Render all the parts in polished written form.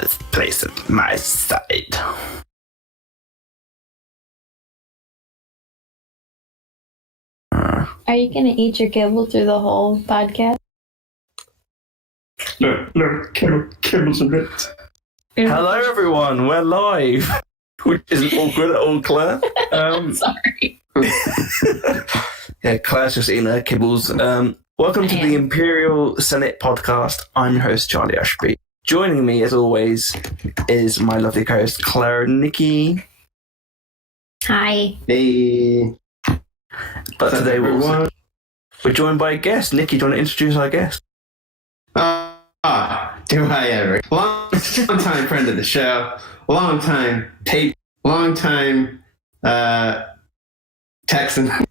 Let's place it my side. Are you gonna eat your kibble through the whole podcast? No, kibbles a bit. Hello everyone, we're live. Which isn't awkward at all, Claire. Sorry. Yeah, Claire's just eating her kibbles. Welcome to the Imperial Senate podcast. I'm your host, Charlie Ashby. Joining me, as always, is my lovely co-host, Clare and Nicky. Hi. Hey. But today we're joined by a guest. Nicky, do you want to introduce our guest? Do I ever? Long time friend of the show. Long time Texan.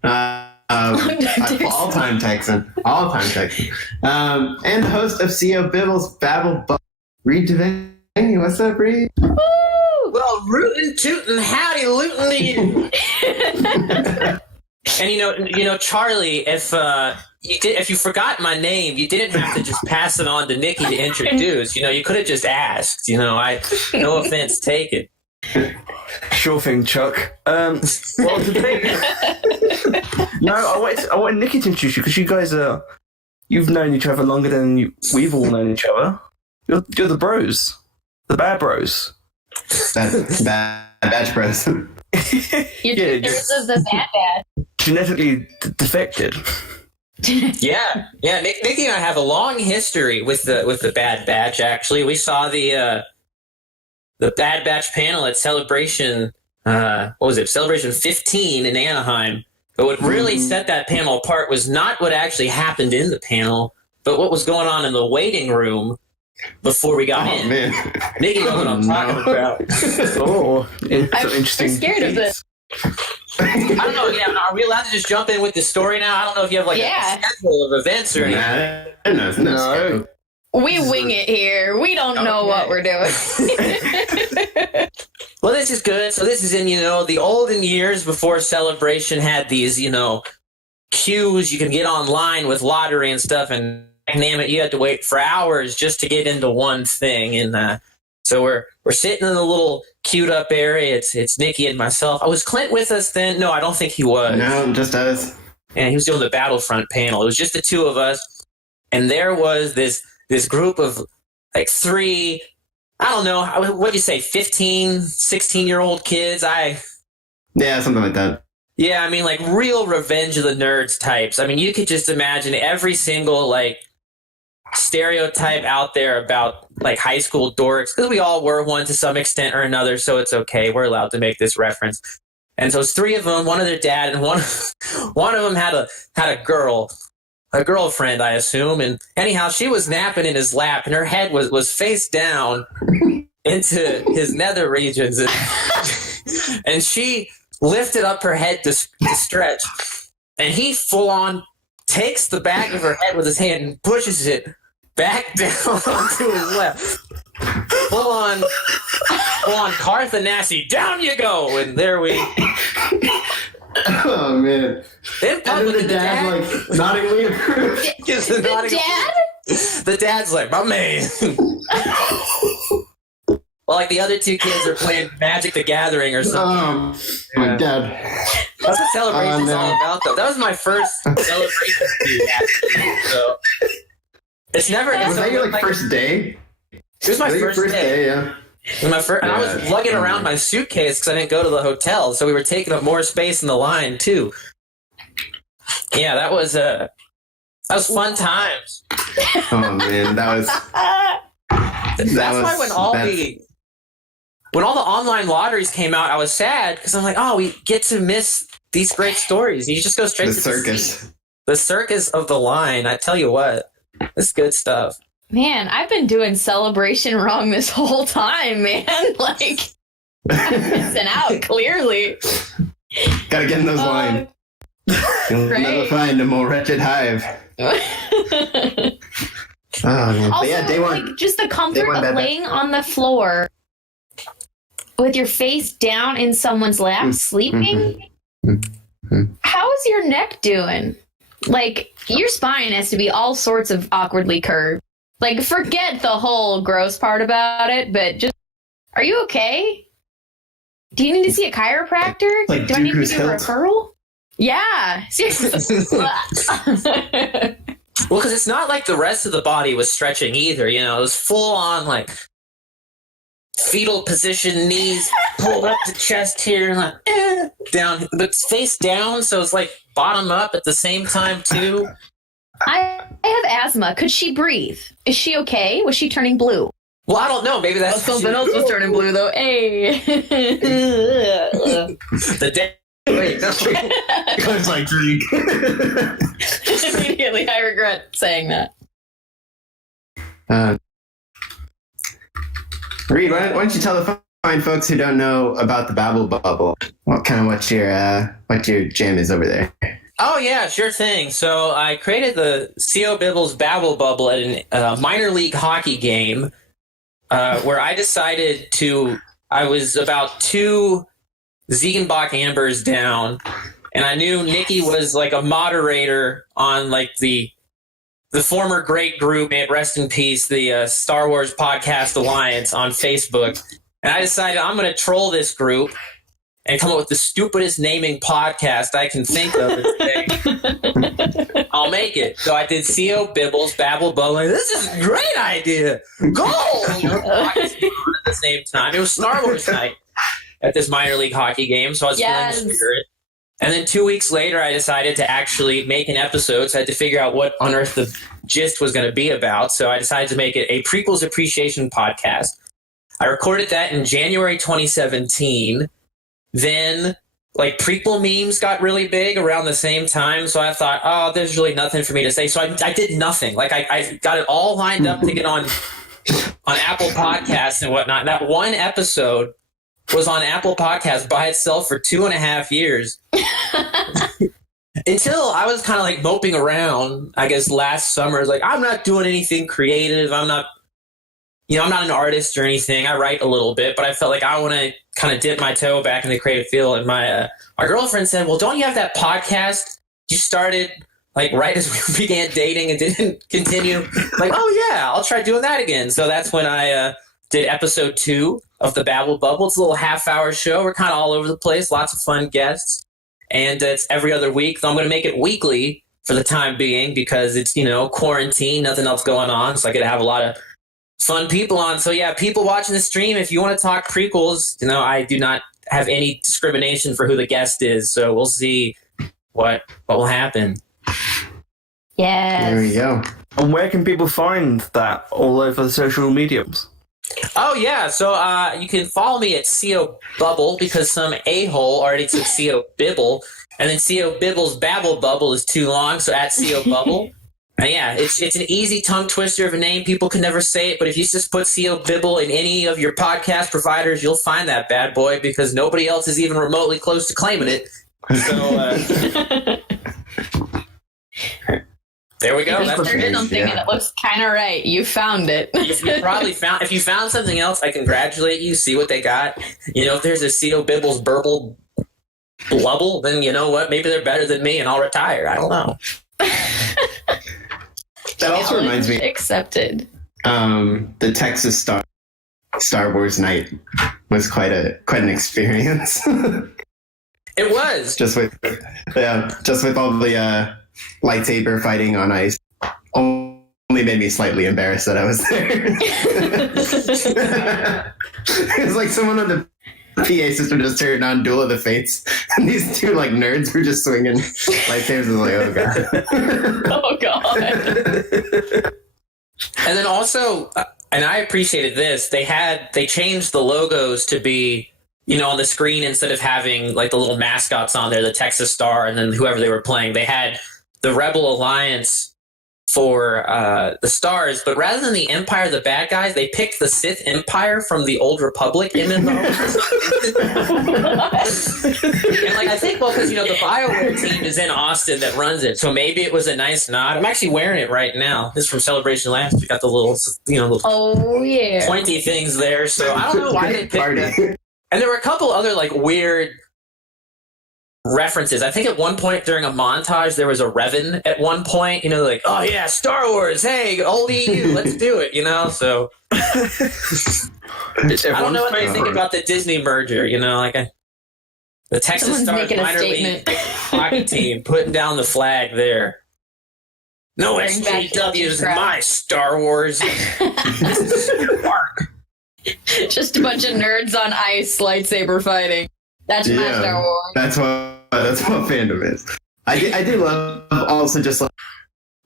All-time Texan. And the host of CO Bibble's Babble. Reed Devany. What's up, Reed? Woo! Well, rootin' tootin' howdy lootin' to you. And you know, Charlie, if you did. If you forgot my name, you didn't have to just pass it on to Nicky to introduce. You could have just asked. No offense taken. Sure thing, Chuck. Well, today, no, I wanted Nicky to introduce you because you guys you've known each other longer than we've all known each other. You're the bros, the bad bros. Bad batch bros. You're the bad. Genetically defected. Yeah. Nicky and I have a long history with the Bad Batch. Actually, we saw the Bad Batch panel at Celebration. What was it? Celebration 15 in Anaheim. But what really set that panel apart was not what actually happened in the panel, but what was going on in the waiting room before we got in. Man. Nicky knows what I'm talking about. I'm interesting. scared of this. I don't know. Yeah, are we allowed to just jump in with the story now? I don't know if you have a schedule of events or anything. No. We wing it here. We don't know what we're doing. Well, this is good. So this is in, the olden years before Celebration had these, queues you can get online with lottery and stuff, and damn it, you had to wait for hours just to get into one thing. And so we're sitting in a little queued up area. It's Nicky and myself. Was Clint with us then? No, I don't think he was. No, just us. And he was doing the Battlefront panel. It was just the two of us. And there was this group of like three, I don't know, what'd you say, 15, 16-year-old kids? Yeah, something like that. Yeah, I mean, like real Revenge of the Nerds types. I mean, you could just imagine every single, like, stereotype out there about, like, high school dorks, because we all were one to some extent or another, so it's okay. We're allowed to make this reference. And so it's three of them, one of their dad, and one of them had a girlfriend, I assume. And anyhow, she was napping in his lap, and her head was face down into his nether regions. And she lifted up her head to stretch. And he full on takes the back of her head with his hand and pushes it back down onto his lap. Full on Carthanassi, down you go. And there we... Oh, man. In public, the dad, like, noddingly approved. The dad's like, my man. Well, like the other two kids are playing Magic the Gathering or something. My dad. That's what Celebration's all about, though. That was my first Celebration dude, actually. So it's never. Was that your first day? It was my first day. Yeah. It was my first, and I was lugging around my suitcase because I didn't go to the hotel, so we were taking up more space in the line too. Yeah, that was fun times. Oh man, That's why when all the online lotteries came out, I was sad because I'm like, oh, we get to miss these great stories. You just go straight to the circus of the line. I tell you what, it's good stuff. Man, I've been doing Celebration wrong this whole time, man. Like, I'm missing out, clearly. Gotta get in those lines. You'll never find a more wretched hive. Also, yeah, day one. Like, just the comfort of laying on the floor with your face down in someone's lap, sleeping. How is your neck doing? Like, your spine has to be all sorts of awkwardly curved. Like, forget the whole gross part about it, but just, are you okay? Do you need to see a chiropractor? Like do I need to do a hilt? referral? Yeah. Well, because it's not like the rest of the body was stretching either. It was full on, like, fetal position, knees pulled up to chest here, like, down, but face down, so it's like bottom up at the same time, too. I have asthma. Could she breathe? Is she okay? Was she turning blue? Well, I don't know. Maybe that's something else was turning blue, though. Hey. The day. Wait, no. It's like drink. Immediately, I regret saying that. Reed, why don't you tell the fine folks who don't know about the Babble Bubble what your jam is over there? Oh, yeah, sure thing. So I created the CO Bibble's Babble Bubble at a minor league hockey game where I decided I was about 2 Ziegenbach Ambers down, and I knew Nicky was like a moderator on like the former great group, rest in peace, the Star Wars Podcast Alliance on Facebook. And I decided I'm going to troll this group and come up with the stupidest naming podcast I can think of. I'll make it. So I did CO Bibble's Babble, Bubble. This is a great idea. Goal! At the same time. It was Star Wars night at this minor league hockey game, so I was feeling the spirit. And then 2 weeks later, I decided to actually make an episode, so I had to figure out what on earth the gist was going to be about. So I decided to make it a prequels appreciation podcast. I recorded that in January 2017. Then, like, prequel memes got really big around the same time, so I thought, oh, there's really nothing for me to say. So I did nothing. Like, I got it all lined up to get on Apple Podcasts and whatnot. And that one episode was on Apple Podcasts by itself for 2.5 years. Until I was kind of like moping around, I guess last summer. I was like, I'm not doing anything creative. I'm not an artist or anything. I write a little bit, but I felt like I want to kind of dip my toe back in the creative field. And my girlfriend said, well, don't you have that podcast you started like right as we began dating and didn't continue? Like, oh yeah, I'll try doing that again. So that's when I did episode 2 of the Babble Bubble. It's a little half-hour show. We're kind of all over the place. Lots of fun guests. And it's every other week. So I'm going to make it weekly for the time being because it's, quarantine, nothing else going on. So I get to have a lot of fun people on. So yeah, people watching the stream, if you want to talk prequels, I do not have any discrimination for who the guest is. So we'll see what will happen. Yes. There we go. And where can people find that all over the social mediums? Oh yeah, so you can follow me at CO Bubble because some a-hole already took CO Bibble, and then CO Bibble's Babble Bubble is too long, so at CO Bubble. And yeah, it's an easy tongue twister of a name. People can never say it, but if you just put CO Bibble in any of your podcast providers, you'll find that bad boy because nobody else is even remotely close to claiming it. So there we go. If you started something and it looks kind of right, you found it. If you found something else, I congratulate you. See what they got. If there's a CO Bibble's Burble Blubble, then you know what? Maybe they're better than me, and I'll retire. I don't know. That also reminds me. Accepted. The Texas Star Wars night was quite an experience. It was just with all the lightsaber fighting on ice. Only made me slightly embarrassed that I was there. It was like someone on the PA system just turned on Duel of the Fates, and these two like nerds were just swinging lightsabers. I was like, oh god. Oh god. And then also, and I appreciated this, they changed the logos to be, on the screen instead of having like the little mascots on there, the Texas Star, and then whoever they were playing, they had the Rebel Alliance for the stars, but rather than the Empire, the bad guys, they picked the Sith Empire from the Old Republic MMO. And like I think, because the BioWare team is in Austin that runs it, so maybe it was a nice nod. I'm actually wearing it right now. This is from Celebration Labs. We got the little, oh yeah, pointy things there. So I don't know why they picked that. And there were a couple other like weird references. I think at one point during a montage there was a Revan at one point, like, oh yeah, Star Wars, hey, old EU, let's do it, so I don't know what they think about the Disney merger, the Texas Stars minor league hockey team putting down the flag there. No SJWs in my Star Wars. This is your park. Just a bunch of nerds on ice lightsaber fighting. That's my Star Wars. That's what fandom is. I do love also just like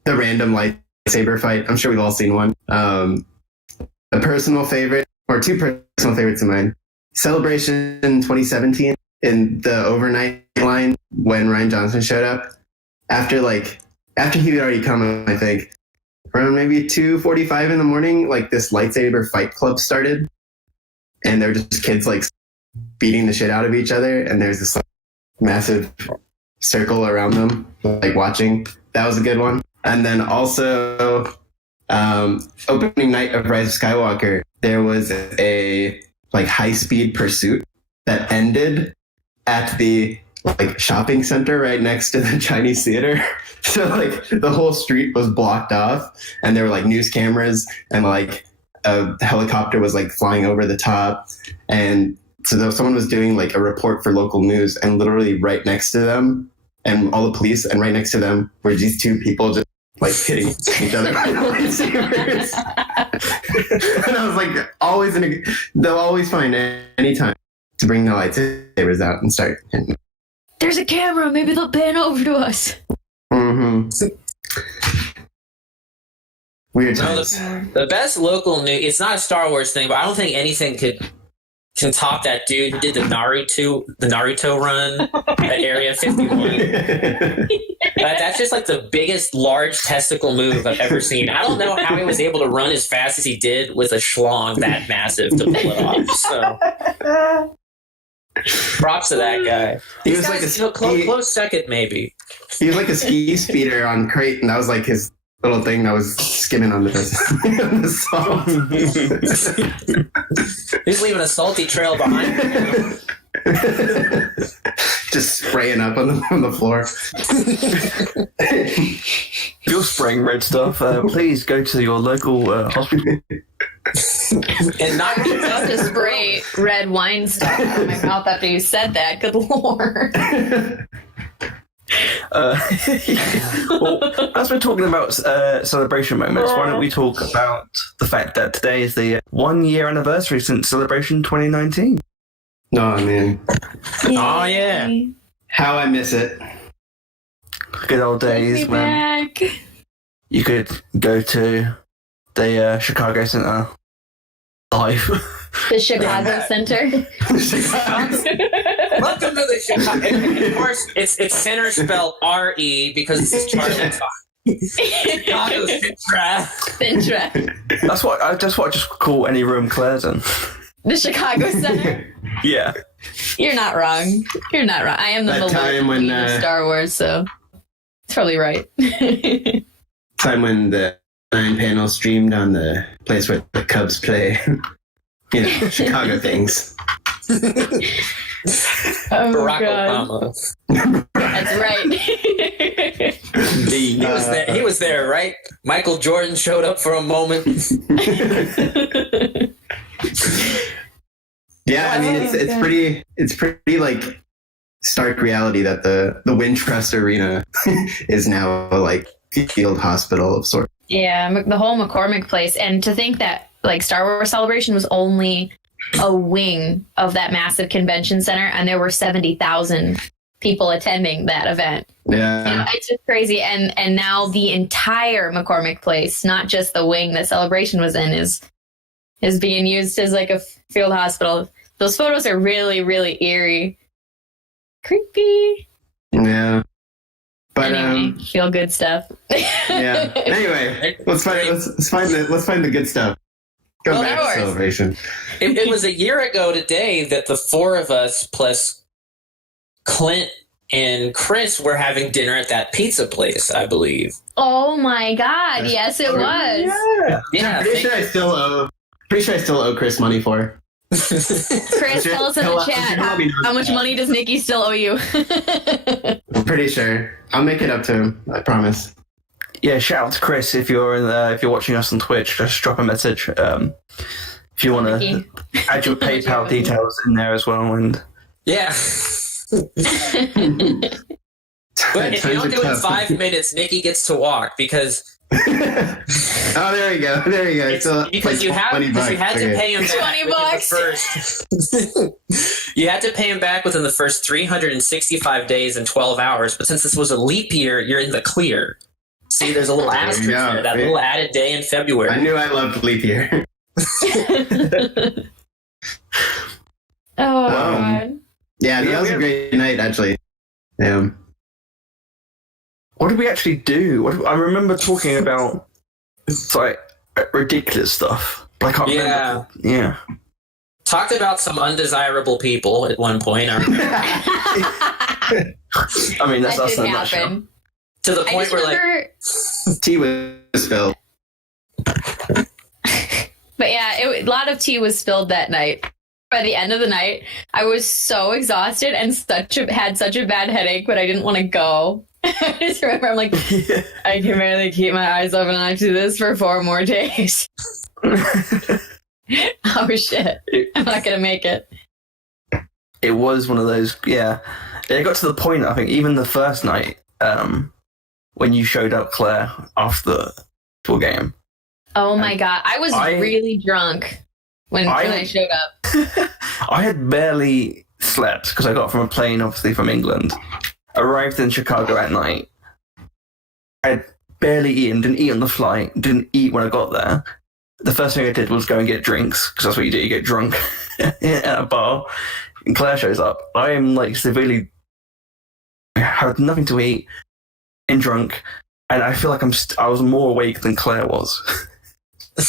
the random lightsaber fight. I'm sure we've all seen one. A personal favorite, or two personal favorites of mine. Celebration 2017 in the overnight line when Ryan Johnson showed up. After he had already come, I think, around maybe 2:45 in the morning, like this lightsaber fight club started. And they were just kids like beating the shit out of each other, and there's this like massive circle around them, like watching. That was a good one. And then also, opening night of Rise of Skywalker, there was a like high speed pursuit that ended at the like shopping center right next to the Chinese theater. So like the whole street was blocked off, and there were like news cameras, and like a helicopter was like flying over the top, and so someone was doing like a report for local news, and literally right next to them, and all the police, and right next to them were these two people just like hitting each other with lightsabers. And I was like, they'll always find any time to bring the lightsabers out and start hitting. There's a camera. Maybe they'll pan over to us. Mm-hmm. Weird No, times. the best local news. It's not a Star Wars thing, but I don't think anything can top that dude who did the Naruto run at Area 51. That's just like the biggest large testicle move I've ever seen. I don't know how he was able to run as fast as he did with a schlong that massive to pull it off. So props to that guy. He was like a close second, maybe. He was like a ski speeder on crate, and that was like his little thing that was skimming on the salt. He's leaving a salty trail behind him. Just spraying up on the floor. If you're spraying red stuff, please go to your local hospital. And not About to spray red wine stuff out of my mouth after you said that. Good lord. Well, as we're talking about celebration moments, why don't we talk about the fact that today is the 1 year anniversary since Celebration 2019? Oh man, Oh, yeah. how I miss it. Good old days when you could go to the Chicago Center live. The Chicago Center. Welcome to the Chicago. And of course, it's center spelled R-E because it's Charlie. Chicago's Sintra. That's what I just call any room Claire's in. The Chicago Center. Yeah. You're not wrong. You're not wrong. I am the That time when, millennial of Star Wars, so it's probably right. Time when the 9 panel streamed on the place where the Cubs play. You know, Chicago things. Oh, Barack God. Obama. That's right. He was there, right? Michael Jordan showed up for a moment. Yeah, I mean it's pretty like stark reality that the Wintrust Arena is now like field hospital of sorts. Yeah, the whole McCormick place. And to think that like Star Wars Celebration was only a wing of that massive convention center, and there were 70,000 people attending that event. Yeah, You know, it's just crazy. And now the entire McCormick place, not just the wing that Celebration was in, is being used as like a field hospital. Those photos are really, really eerie. Creepy. yeah. But Anyway, feel good stuff. yeah. Anyway, let's find the good stuff. Go Well, back to Celebration. It was a year ago today that the four of us plus Clint and Chris were having dinner at that pizza place, I believe. Oh my God! Yes, it was. Yeah. Pretty sure I still owe Chris money for her. Chris, tell us in the chat how much money does Nicky still owe you? I'm pretty sure. I'll make it up to him. I promise. Yeah, shout out to Chris if you're watching us on Twitch. Just drop a message. If you want to add your PayPal details in there as well, and Yeah. But if you don't do it in 5 minutes, Nicky gets to walk because Oh, there you go. because you had to pay him back $20. You had to pay him back within the first 365 days and 12 hours. But since this was a leap year, you're in the clear. See, there's a little asterisk there, that little added day in February. I knew I loved leap year. Oh, God. Yeah, that was a great night, actually. Yeah. what did we actually do? I remember talking about like ridiculous stuff, but I can't remember. Yeah. Talked about some undesirable people at one point. I mean, that's That us did in a nutshell. happen. To the I point just where remember, Tea was spilled. but yeah, a lot of tea was spilled that night. by the end of the night, I was so exhausted and had such a bad headache, but I didn't want to go. I just remember I'm like, I can barely keep my eyes open. I have to do this for 4 more days. Oh shit! I'm not gonna make it. It was one of those. Yeah, it got to the point. I think even the first night, when you showed up, Claire, after the full game. Oh my god, I was really drunk when I showed up. I had barely slept because I got from a plane, obviously from England. Arrived in Chicago at night. I had barely eaten, didn't eat on the flight, didn't eat when I got there. The first thing I did was go and get drinks, because that's what you do, you get drunk at a bar. And Claire shows up. I am like severely, I had nothing to eat and drunk, and I feel like I was more awake than Claire was.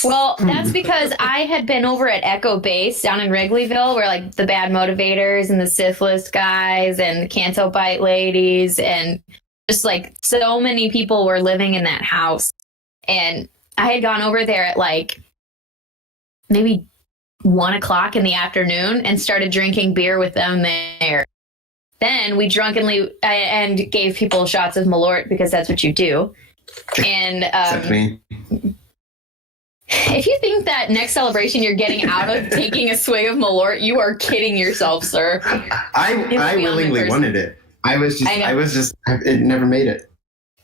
Well, that's because I had been over at Echo Base down in Wrigleyville, where like the bad motivators and the syphilis guys and the Canto Bite ladies and just like so many people were living in that house. And I had gone over there at like maybe 1 o'clock in the afternoon and started drinking beer with them there. Then we drunkenly and gave people shots of Malort because that's what you do. And Except me. if you think that next celebration you're getting out of taking a swig of Malort, you are kidding yourself, sir. I willingly wanted it. It never made it.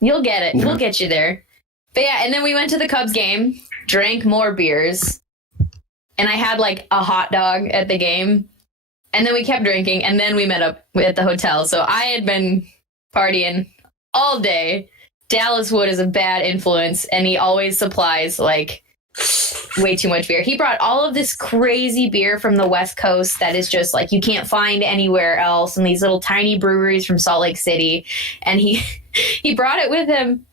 You'll get it. No. We'll get you there. But yeah, and then we went to the Cubs game, drank more beers, and I had like a hot dog at the game. And then we kept drinking, and then we met up at the hotel. So I had been partying all day. Dallas Wood is a bad influence, and he always supplies like way too much beer. He brought all of this crazy beer from the West Coast that is just like you can't find anywhere else, and these little tiny breweries from Salt Lake City. And he brought it with him.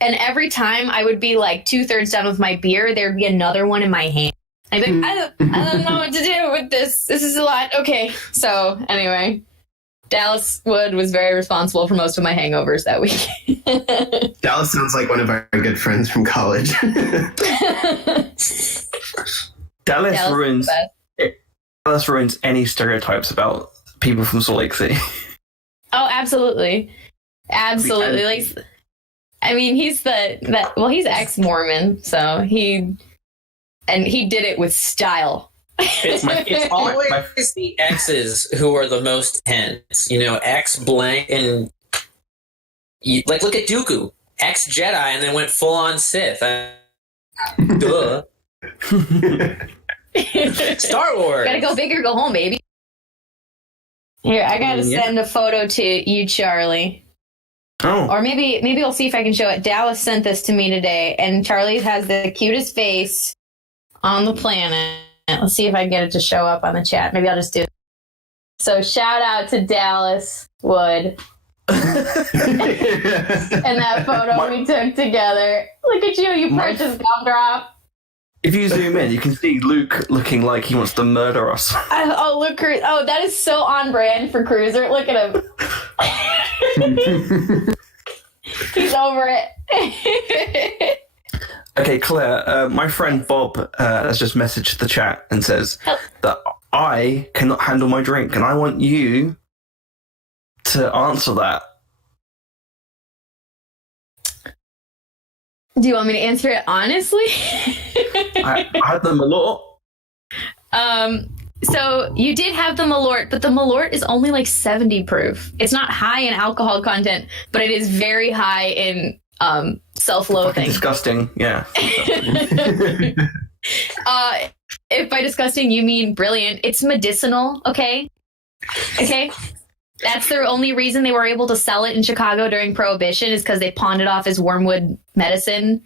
And every time I would be like 2/3 done with my beer, there'd be another one in my hand. I'd be like, I don't know what to do with this. This is a lot. Okay. So anyway, Dallas Wood was very responsible for most of my hangovers that week. Dallas sounds like one of our good friends from college. Dallas ruins any stereotypes about people from Salt Lake City. Oh, absolutely. Absolutely. Like, I mean, he's he's ex-Mormon, so he did it with style. It's always the exes who are the most tense. You know, ex blank, and like look at Dooku, ex Jedi, and then went full on Sith. Duh. Star Wars. Gotta go big or go home, baby. Here, I gotta send a photo to you, Charlie. Oh. Or maybe I'll see if I can show it. Dallas sent this to me today, and Charlie has the cutest face on the planet. Let's see if I can get it to show up on the chat. Maybe I'll just do it. So shout out to Dallas Wood. And that photo we took together. Look at you purchased gumdrop. If you zoom in, you can see Luke looking like he wants to murder us. Look, that is so on brand for Cruiser. Look at him. He's over it. Okay, Claire, my friend Bob has just messaged the chat and says that I cannot handle my drink, and I want you to answer that. Do you want me to answer it honestly? I had them a lot. So you did have the Malort, but the Malort is only like 70 proof. It's not high in alcohol content, but it is very high in self-loathing. Fucking disgusting, yeah. If by disgusting you mean brilliant, it's medicinal, okay? Okay? That's the only reason they were able to sell it in Chicago during Prohibition is because they pawned it off as wormwood medicine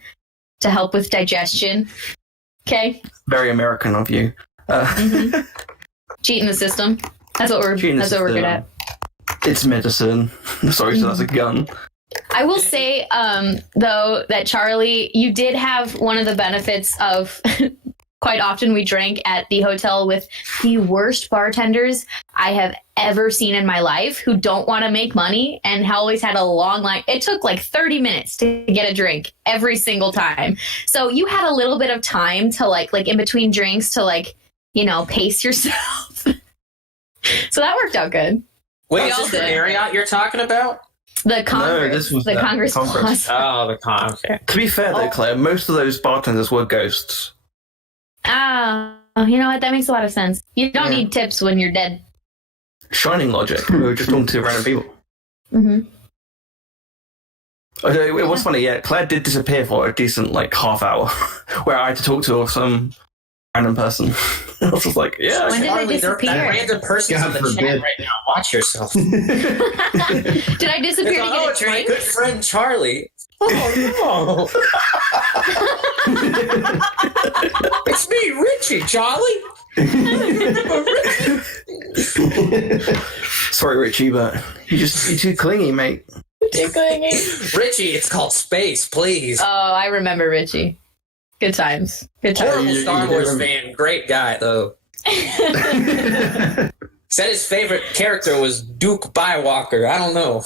to help with digestion. Okay? Very American of you. Cheating the system. That's what we're good at. It's medicine. Sorry, so that's a gun. I will say, though, that Charlie, you did have one of the benefits of quite often we drank at the hotel with the worst bartenders I have ever seen in my life who don't want to make money and always had a long line. It took like 30 minutes to get a drink every single time. So you had a little bit of time to like in between drinks to like pace yourself. So that worked out good. Wait, We is all this the did. Marriott you're talking about? The Congress. No, this was the the Congress Congress. Plaza. Oh, the con. Okay. To be fair, though, Oh. Claire, most of those bartenders were ghosts. You know what? That makes a lot of sense. You don't Yeah. need tips when you're dead. Shining logic. We were just talking to random people. Mm-hmm. Although it was funny, yeah. Claire did disappear for a decent half hour, where I had to talk to some random person. I was just like, yeah. When did they Charlie, disappear? that random person's God in the forbid. chat right now. Watch yourself. Did I disappear to get a It's my drink? good friend Charlie. Oh no! It's me, Richie. Charlie. Sorry, Richie, but you're too clingy, mate. Richie, it's called Space, please. Oh, I remember Richie. Good times. Good times. Horrible you Star did Wars remember- fan. Great guy, though. Said his favorite character was Duke Bywalker. I don't know.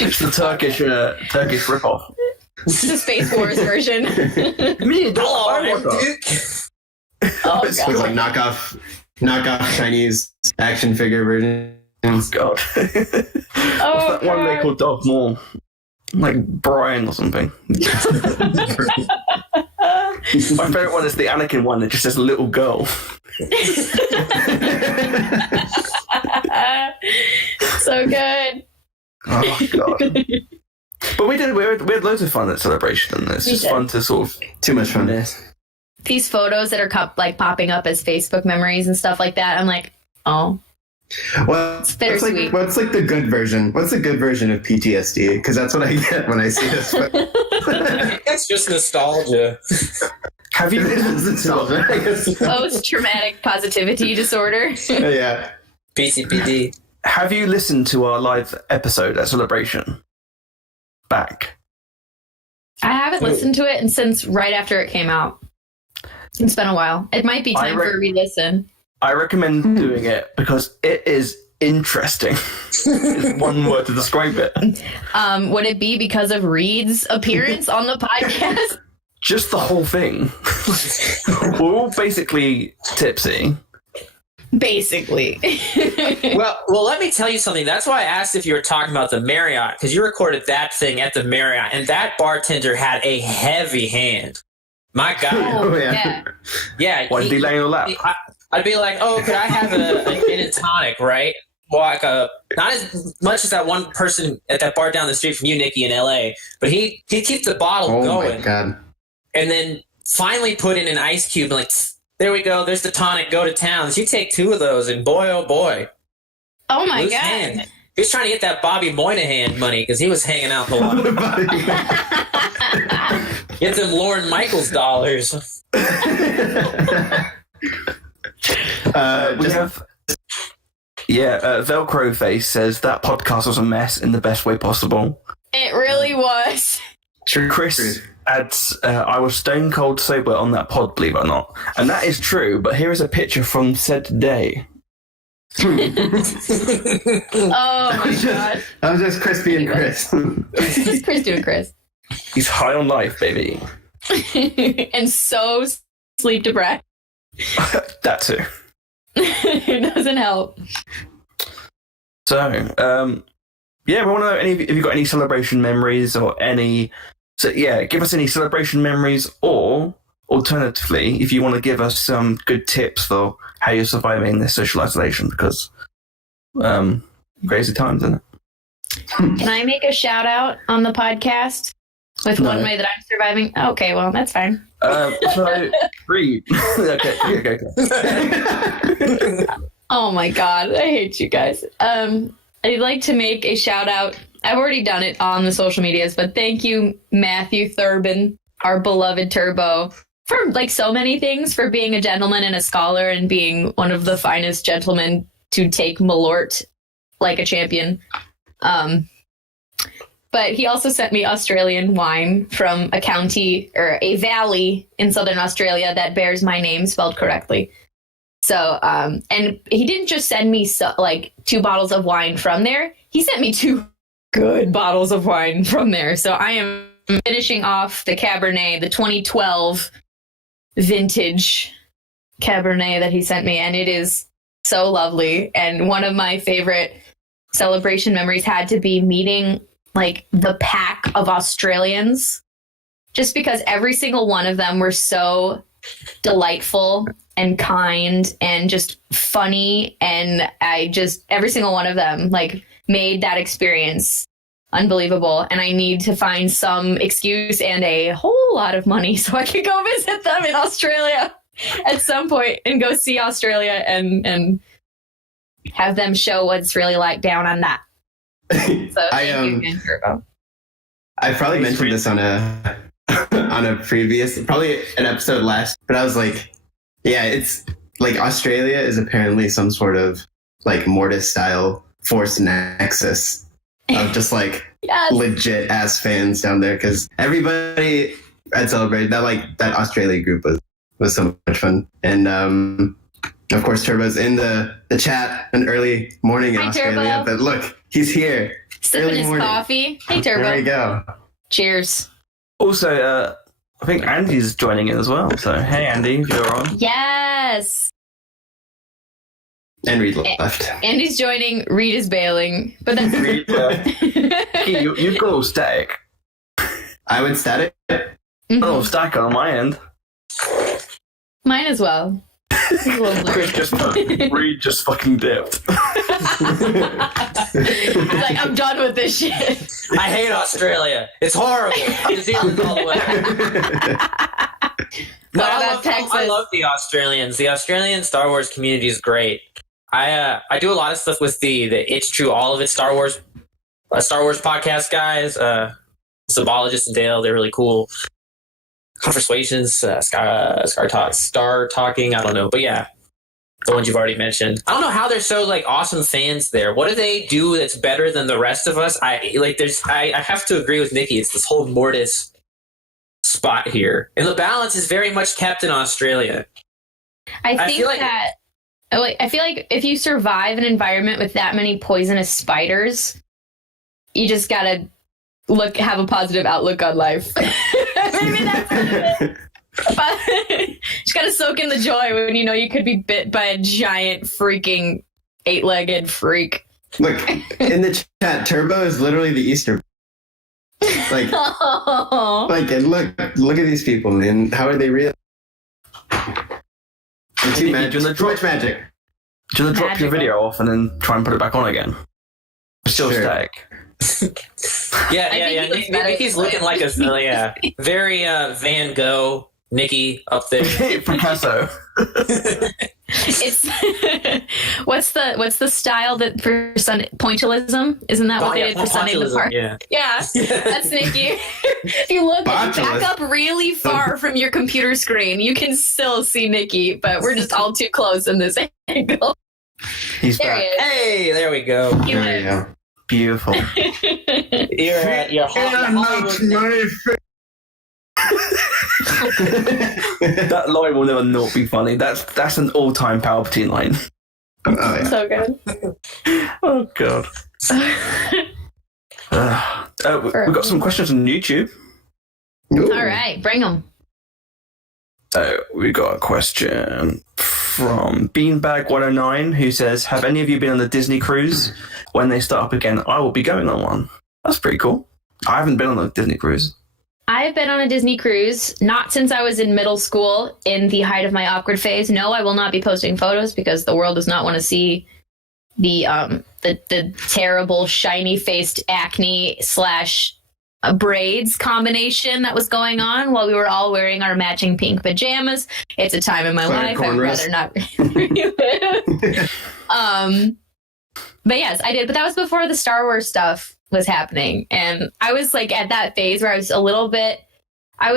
It's the Turkish ripoff. The Space Wars version. Me, Hello, I'm Duke. Duke. Oh, It was God. like knockoff Chinese action figure version. Oh, God. What's that one they God. called Darth Maul? Like Brian or something. My favourite one is the Anakin one that just says little girl. So good. Oh, God. But we had loads of fun at Celebration, and it's We just did. fun to sort of Too much fun. These photos that are popping up as Facebook memories and stuff like that. I'm like, oh, Well, bittersweet. what's the good version? What's the good version of PTSD? Because that's what I get when I see this. That's just nostalgia. Have you post-traumatic positivity disorder. Yeah. PCPD. have you listened to our live episode at Celebration? Back. I haven't listened to it since right after it came out. It's been a while. It might be I time for a re-listen. I recommend doing it because it is interesting. It's one word to describe it. Would it be because of Reed's appearance on the podcast? Just the whole thing. We're all basically tipsy. Basically. Well, let me tell you something. That's why I asked if you were talking about the Marriott, because you recorded that thing at the Marriott, and that bartender had a heavy hand. My God. Oh, yeah. Yeah. Yeah. Why did he lay on your lap? I'd be like, oh, could I have a gin and tonic, right? Well, not as much as that one person at that bar down the street from you, Nicky, in LA, but he keeps the bottle Oh going. my God. And then finally put in an ice cube and like, there we go, there's the tonic, go to town. You take two of those and boy, oh boy. Oh my loose God. hand. He was trying to get that Bobby Moynihan money because he was hanging out a lot. Get them Lauren Michaels dollars. We have. Yeah, Velcro Face says that podcast was a mess in the best way possible. It really was. Chris adds, I was stone cold sober on that pod, believe it or not. And that is true, but here is a picture from said day. Oh my God. I was just crispy and Chris. It's Chris doing Chris. He's high on life, baby. And so sleep deprived. That too. It doesn't help. So, yeah, we want to know if you've got any celebration memories or any. So, yeah, give us any celebration memories, or alternatively, if you want to give us some good tips for how you're surviving this social isolation, because crazy times, isn't it? Can I make a shout out on the podcast with No. one way that I'm surviving? Okay, well, that's fine. So, Reed. Okay. Oh my God, I hate you guys. I'd like to make a shout out. I've already done it on the social medias, but thank you, Matthew Thurbin, our beloved Turbo, for like so many things, for being a gentleman and a scholar and being one of the finest gentlemen to take Malort like a champion. But he also sent me Australian wine from a county or a valley in southern Australia that bears my name spelled correctly. So, and he didn't just send me 2 bottles of wine from there. He sent me 2 good bottles of wine from there. So I am finishing off the Cabernet, the 2012 vintage Cabernet that he sent me, and it is so lovely. And one of my favorite celebration memories had to be meeting like the pack of Australians, just because every single one of them were so delightful and kind and just funny, and every single one of them like made that experience unbelievable. And I need to find some excuse and a whole lot of money so I can go visit them in Australia at some point and go see Australia and have them show what it's really like down on that. So thank you again, Turbo. I probably mentioned this on a previous, probably an episode last, but I was like, yeah, it's like Australia is apparently some sort of like Mortis style forced nexus of just like Yes. legit ass fans down there, because everybody at Celebrate, that Australia group was so much fun. And of course Turbo's in the chat an early morning in Hi, Australia, Turbo. but look, he's here. Sipping Early his morning. coffee. Hey, Turbo. There we go. Cheers. Also, I think Andy's joining in as well. So, hey, Andy, if you're on. Yes. And Reed left. Andy's joining. Reed is bailing. But that's Reed, you've got all static. I would static. Mhm. Oh, static on my end. Mine as well. It's a little blurry. Reed just fucking dipped. He's like, I'm done with this shit. I hate Australia. It's horrible. New Zealand's all the way. No, What I about love, Texas? I love the Australians. The Australian Star Wars community is great. I do a lot of stuff with the It's True All of It Star Wars podcast guys. Subologists and Dale, they're really cool. Conversations, Star Talking, I don't know, but yeah, the ones you've already mentioned. I don't know how they're so like awesome fans there. What do they do that's better than the rest of us? I have to agree with Nicky. It's this whole Mortis spot here, and the balance is very much kept in Australia. I feel like- I feel like if you survive an environment with that many poisonous spiders, you just gotta have a positive outlook on life. Maybe that's what it is. But just gotta soak in the joy when you know you could be bit by a giant freaking 8-legged freak. Look, in the chat, Turbo is literally the Easter. Like, Oh. like, and look at these people, man. How are they real? Too much magic. Do you want to drop your Magical. video off and then try and put it back on again? It's still Sure. static. Yeah. he looks better Nicky's this way. looking like very Van Gogh. Nicky up there. Picasso. It's what's the style that for pointillism? Isn't that what they did for Sunday in the Park? Yeah. Yeah, that's Nicky. If you look back up really far from your computer screen, you can still see Nicky, but we're just all too close in this angle. He's There back. he is. Hey, there we go. He There you lives. go. Beautiful. You're Hollywood. That line will never not be funny. That's an all-time Palpatine line. Oh, yeah. So good. Oh god. We've got some questions on YouTube. Ooh. All right, bring them. We got a question from Beanbag109 who says, have any of you been on the Disney cruise? When they start up again, I will be going on one. That's pretty cool. I haven't been on a Disney cruise. I've been on a Disney cruise, not since I was in middle school in the height of my awkward phase. No, I will not be posting photos because the world does not want to see the terrible shiny faced acne / braids combination that was but while we were all wearing our matching pink pajamas. It's a time in my Clare life I'd cornrows. rather not relive. But yes, I did. But that was before the Star Wars stuff was happening. And I was like at that phase where I was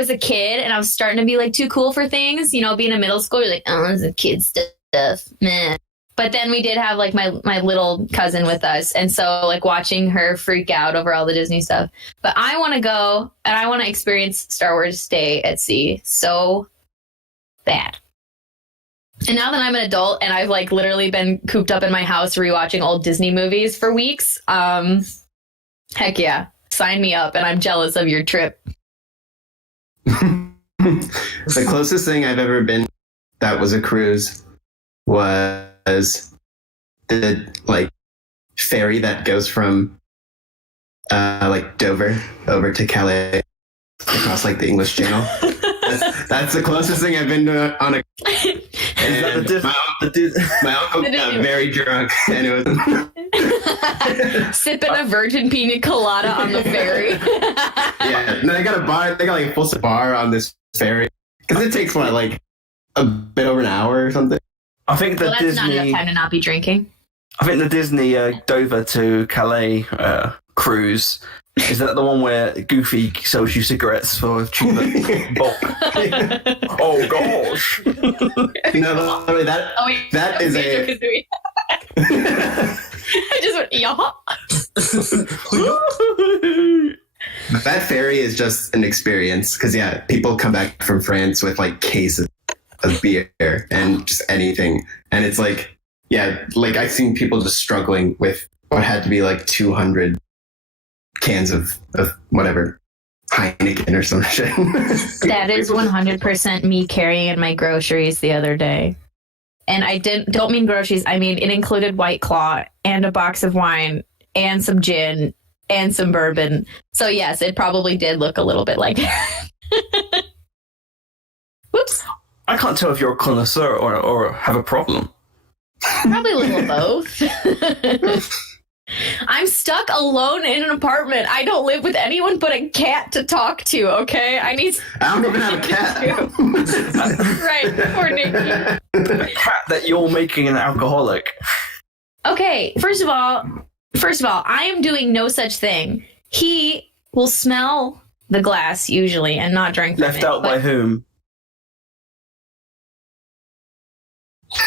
a kid and I was starting to be like too cool for things, being in middle school, you're like, oh, this is kid stuff, meh. But then we did have like my little cousin with us. And so like watching her freak out over all the Disney stuff. But I want to go and I want to experience Star Wars Day at Sea so bad. And now that I'm an adult and I've like literally been cooped up in my house rewatching old Disney movies for weeks, heck yeah, sign me up. And I'm jealous of your trip. The closest thing I've ever been that was a cruise was the like ferry that goes from like Dover over to Calais across like the English Channel. That's the closest thing I've been to on a. And my uncle got very drunk, and it was sipping a virgin pina colada on the ferry. Yeah, and then I got a bar. They got like a full bar on this ferry because it takes what, like a bit over an hour or something. I think the That's not enough time to not be drinking. I think the Disney Dover to Calais cruise, is that the one where Goofy sells you cigarettes for cheaper bulk? Oh gosh! No, that is a. I just went, yeah. That ferry is just an experience because people come back from France with like cases of beer and just anything, and it's like like I've seen people just struggling with what had to be like 200 cans of whatever Heineken or some shit. That is 100% me carrying in my groceries the other day. And I don't mean groceries. I mean, it included White Claw and a box of wine and some gin and some bourbon. So yes, it probably did look a little bit like that. Whoops. I can't tell if you're a connoisseur or have a problem. Probably a little of both. I'm stuck alone in an apartment. I don't live with anyone but a cat to talk to, okay? I don't even have a cat. Right, poor Nicky. The cat that you're making an alcoholic. Okay, first of all, I am doing no such thing. He will smell the glass usually and not drink from Left it, out by whom?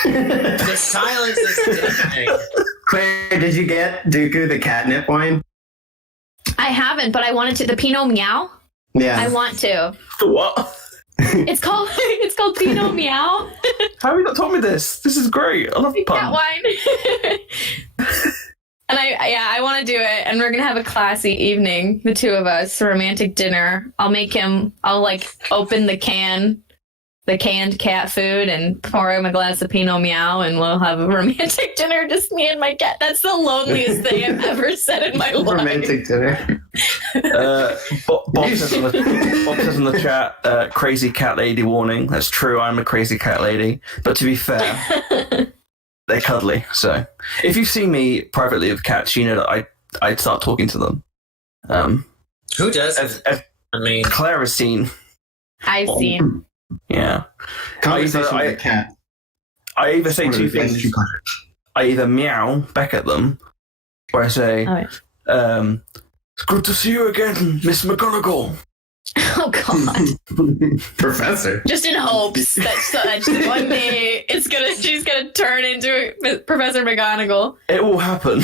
The silence is deafening. Claire, did you get Dooku the catnip wine? I haven't, but I wanted to. The Pinot Meow? Yeah. I want to. The what? It's called Pinot Meow. How have you not told me this? This is great. I love Cat puns. wine. And I want to do it, and we're gonna have a classy evening, the two of us, a romantic dinner. I'll like open the canned cat food and pour him a glass of Pinot Meow, and we'll have a romantic dinner, just me and my cat. That's the loneliest thing I've ever said in my life. Romantic dinner. Bob says in the chat, crazy cat lady warning. That's true, I'm a crazy cat lady. But to be fair, they're cuddly. So if you see me privately with cats, you know that I'd start talking to them. Who does? I mean, Clare has seen. I've seen. Yeah. Conversation with a cat. I either say two things. I either meow back at them, or I say, it's good to see you again, Miss McGonagall. Oh, God. Professor. Just in hopes that one day she's gonna turn into Professor McGonagall. It will happen.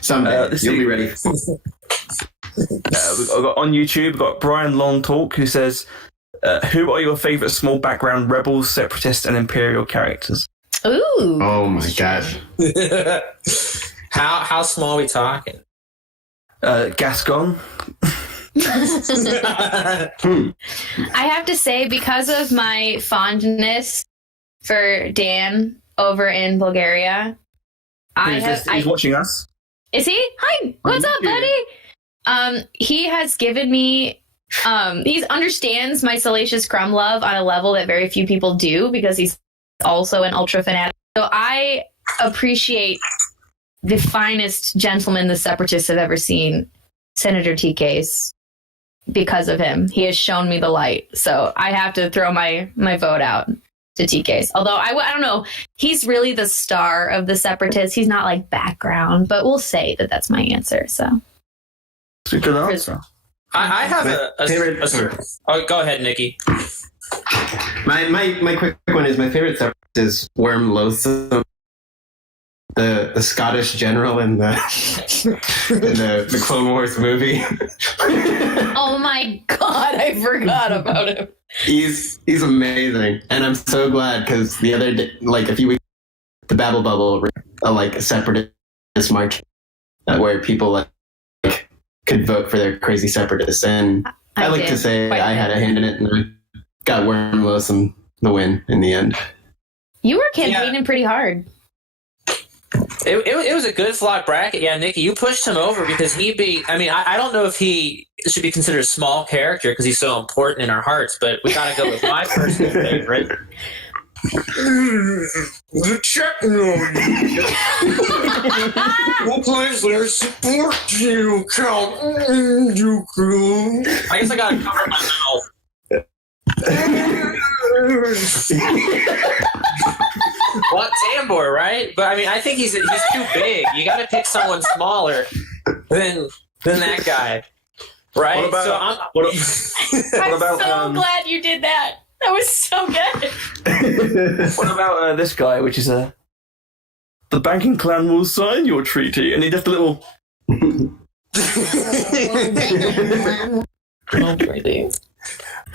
Someday. You'll be ready. We've got on YouTube, we've got Brian Long Talk, who says, who are your favourite small background rebels, separatists, and Imperial characters? Ooh. Oh my gosh. How small are we talking? Gascon. I have to say, because of my fondness for Dan over in Bulgaria, He's watching us. Is he? Hi, what's up, buddy? He has given me, he understands my Salacious Crumb love on a level that very few people do, because he's also an ultra fanatic. So I appreciate the finest gentleman the separatists have ever seen, Senator T. Case, because of him. He has shown me the light. So I have to throw my vote out to T. Case. Although I don't know, he's really the star of the separatists. He's not like background, but we'll say that that's my answer. So. It's a good answer. I have a favorite. Oh, go ahead, Nicky. My quick one is my favorite separatist is Worm Loathsome, the Scottish general in the Clone Wars movie. Oh my God, I forgot about him. He's amazing, and I'm so glad because the other day, like a few weeks, the Babble Bubble, a separatist march where people could vote for their crazy separatists, and I like to say I had a hand in it, and I got Wormless the win in the end. You were campaigning pretty hard. It was a good flock bracket. Yeah, Nicky, you pushed him over because I don't know if he should be considered a small character because he's so important in our hearts, but we gotta go with my personal favorite. The Czechno. Who plays their support you count? I guess I gotta cover my mouth. Well, Tambor, right? But I mean, I think he's too big. You got to pick someone smaller than that guy, right? What about? I'm so glad you did that. That was so good. What about this guy, which is the banking clan will sign your treaty, and he does a little.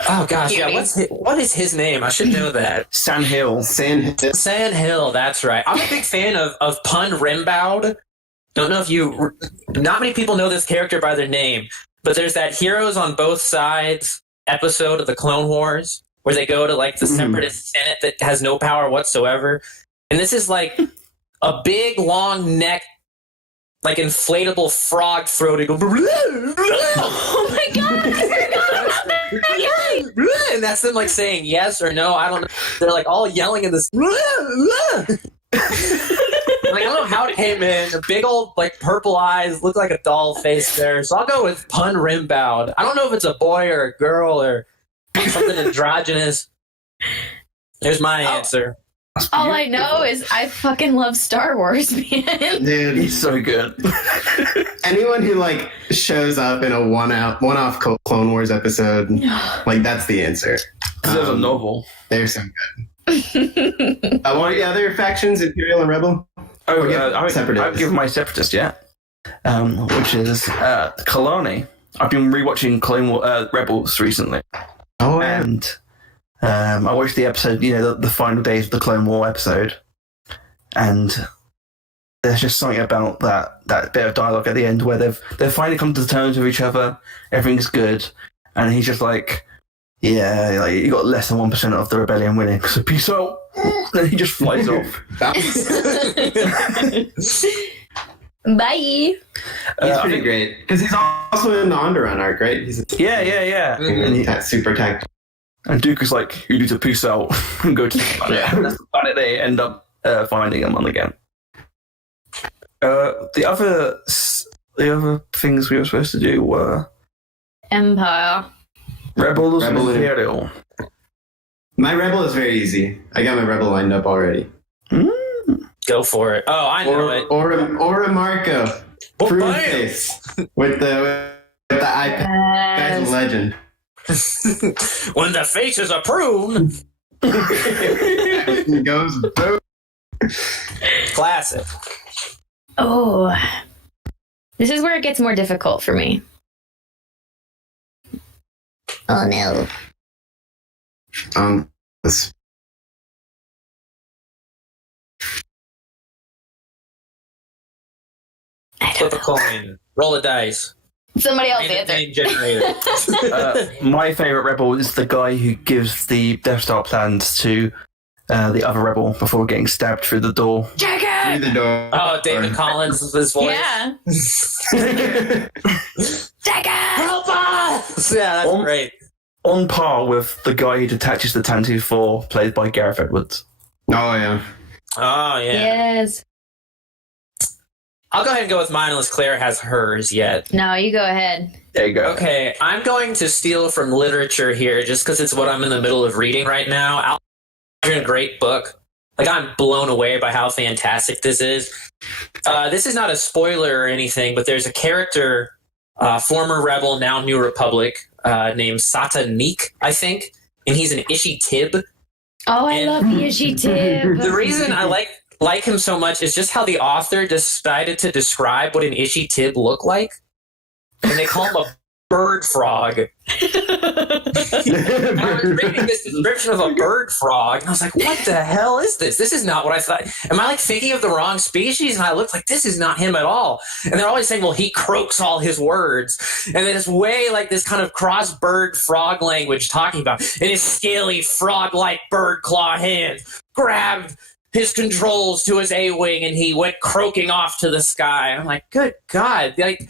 Oh gosh, yeah. What is his name? I should know that. Sandhill. Sandhill. That's right. I'm a big fan of Pun Rimbaud. Don't know if not many people know this character by their name, but there's that Heroes on Both Sides episode of the Clone Wars where they go to like the separatist senate that has no power whatsoever, and this is like a big long neck, like inflatable frog throated. Go, Oh my god! I forgot about that. And that's them like saying yes or no. I don't know. They're like all yelling in this. Like, I don't know how it came in. A big old like purple eyes, look like a doll face there. So I'll go with Pun Rimbaud. I don't know if it's a boy or a girl or something androgynous. There's my answer. All I know is I fucking love Star Wars, man. Dude, He's so good. anyone who like shows up in a one-off Clone Wars episode, like that's the answer. There's a novel. They're so good. What are the other factions, Imperial and Rebel? Oh, Separatist. I've given my Separatist yet, which is Kalani. I've been rewatching Rebels recently, and I watched the episode, the final days of the Clone War episode, and there's just something about that bit of dialogue at the end where they've finally come to terms with each other, everything's good, and he's just like, yeah, like you got less than 1% of the rebellion winning, so peace out. And he just flies off. Bye. He's pretty great because he's also in the Onderon arc, right? Yeah. And that's super tactical. And Duke is like, you need to peace out and go to the planet. Yeah. And that's the planet they end up finding him on again. The other things we were supposed to do were Empire. Rebels and Rebel and- Imperial. My Rebel is very easy. I got my Rebel lined up already. Go for it. Oh, I know it. Or Marco. Oh, Proof bam. face. With the iPad. Guy's a legend. When the face is a prune. He goes boom. Classic. Oh. This is where it gets more difficult for me. Oh no. This. Flip a coin. Roll a dice. Somebody else Name answer. name generator. My favourite Rebel is the guy who gives the Death Star plans to the other Rebel before getting stabbed through the door. Through Jagger! the door. Oh, David Collins with his voice. Yeah. Jagger! Help us! Yeah, that's great. On par with the guy who detaches the Tantu 4, played by Gareth Edwards. Oh, yeah. Oh, yeah. Yes. I'll go ahead and go with mine unless Claire has hers yet. No, you go ahead. There you go. Okay, I'm going to steal from literature here just because it's what I'm in the middle of reading right now. A great book. Like, I'm blown away by how fantastic this is. This is not a spoiler or anything, but there's a character, former Rebel, now New Republic, named Sata Neek, I think, and he's an Ishi Tib. Oh, I And love the Ishi Tib. The reason I like him so much is just how the author decided to describe what an Ishi Tib looked like. And they call him a bird frog. I was reading this description of a bird frog, and I was like, what the hell is this? This is not what I thought. Am I like thinking of the wrong species? And I looked like, this is not him at all. And they're always saying, well, he croaks all his words. And then it's way like this kind of cross bird frog language talking about in his scaly frog-like bird claw hands, grabbed his controls to his A-wing, and he went croaking off to the sky. I'm like, good God. Like,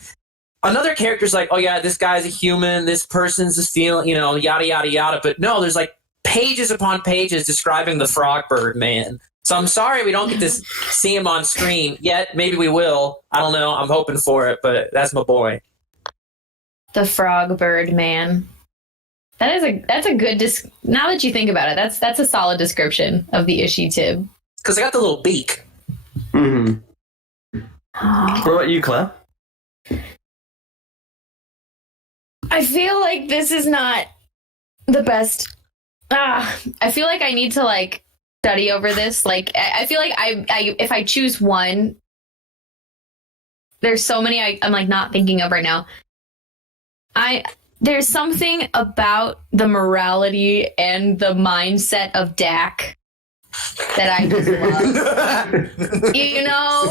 another character's like, oh yeah, this guy's a human, this person's a steel, yada, yada, yada. But no, there's like pages upon pages describing the Frogbird man. So I'm sorry we don't get to see him on screen yet. Maybe we will. I don't know. I'm hoping for it, but that's my boy. The Frogbird man. That's a good now that you think about it, that's a solid description of the Ishitib. Because I got the little beak. Mm-hmm. What about you, Claire? I feel like this is not the best. I feel like I need to like study over this. Like, I feel like I if I choose one, there's so many I'm like not thinking of right now. There's something about the morality and the mindset of Dak that I just love.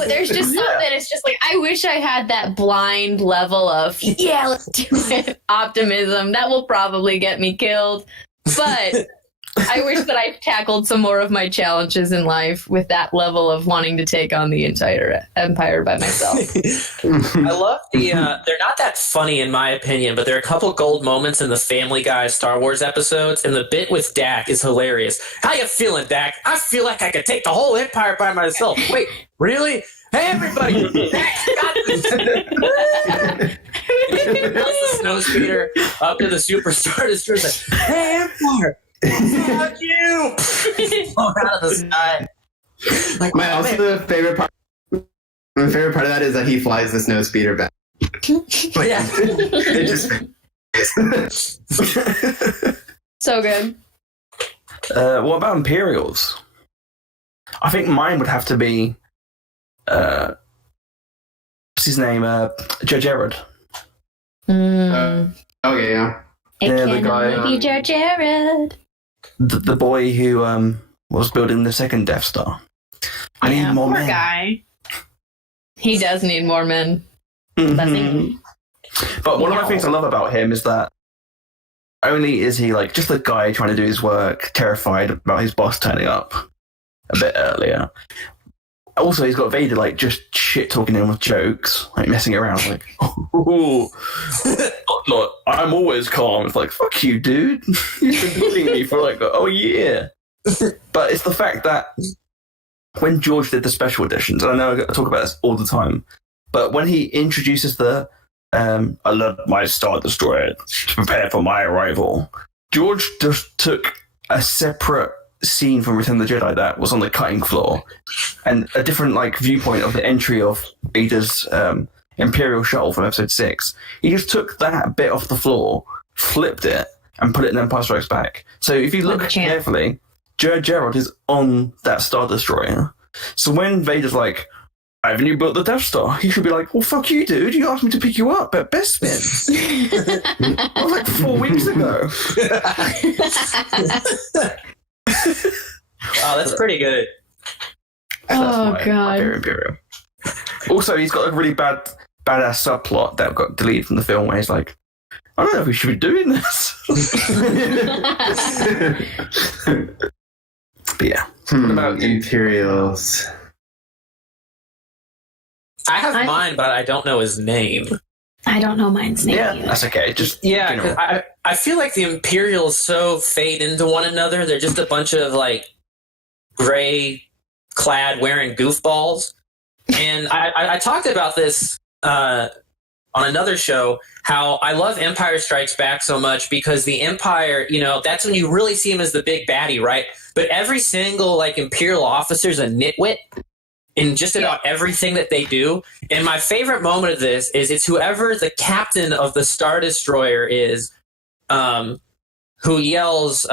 There's just something, it's just like, I wish I had that blind level of, yeah, let's do it, optimism. That will probably get me killed. But I wish that I tackled some more of my challenges in life with that level of wanting to take on the entire empire by myself. I love they're not that funny in my opinion, but there are a couple gold moments in the Family Guy Star Wars episodes, and the bit with Dak is hilarious. How you feeling, Dak? I feel like I could take the whole empire by myself. Wait, really? Hey, everybody! Dak's got this! He builds the snow speeder up to the Super Star Destroyer. Like, hey, Empire! Fuck you! Out of the sky. Like, My favorite part of that is that he flies the snow speeder back. But yeah. It just So good. What about Imperials? I think mine would have to be what's his name? Judge Jared. okay, yeah. It Yeah, the can guy, only be Judge Jared. The boy who was building the second Death Star. I need more poor men. guy. He does need more men. Mhm. But one of the things I love about him is that only is he like just a guy trying to do his work, terrified about his boss turning up a bit earlier. Also, he's got Vader like just shit talking him with jokes, like messing around, like, "Oh, look, I'm always calm." It's like, "Fuck you, dude! You've been bullying me for like a year." But it's the fact that when George did the special editions, and I know I talk about this all the time, but when he introduces the I led my Star Destroyer to prepare for my arrival, George just took a separate scene from Return of the Jedi that was on the cutting floor and a different like viewpoint of the entry of Vader's Imperial shuttle from episode 6. He just took that bit off the floor, flipped it, and put it in Empire Strikes Back. So if you look carefully, Gerald is on that Star Destroyer. So when Vader's like, "Haven't you built the Death Star?" he should be like, "Well, fuck you, dude. You asked me to pick you up at Bespin." I was like 4 weeks ago. Oh, that's pretty good. Oh, my God. favorite Imperial. Also, he's got a really badass subplot that got deleted from the film where he's like, "I don't know if we should be doing this." But yeah. What about you? Imperials? I have mine, but I don't know his name. I don't know mine's name. Yeah, either. that's okay. Just Yeah, general. 'cause I feel like the Imperials so fade into one another. They're just a bunch of like gray clad wearing goofballs. And I talked about this on another show, how I love Empire Strikes Back so much because the Empire, that's when you really see him as the big baddie, right? But every single like Imperial officer's a nitwit in just about everything that they do. And my favorite moment of this is it's whoever the captain of the Star Destroyer is, who yells,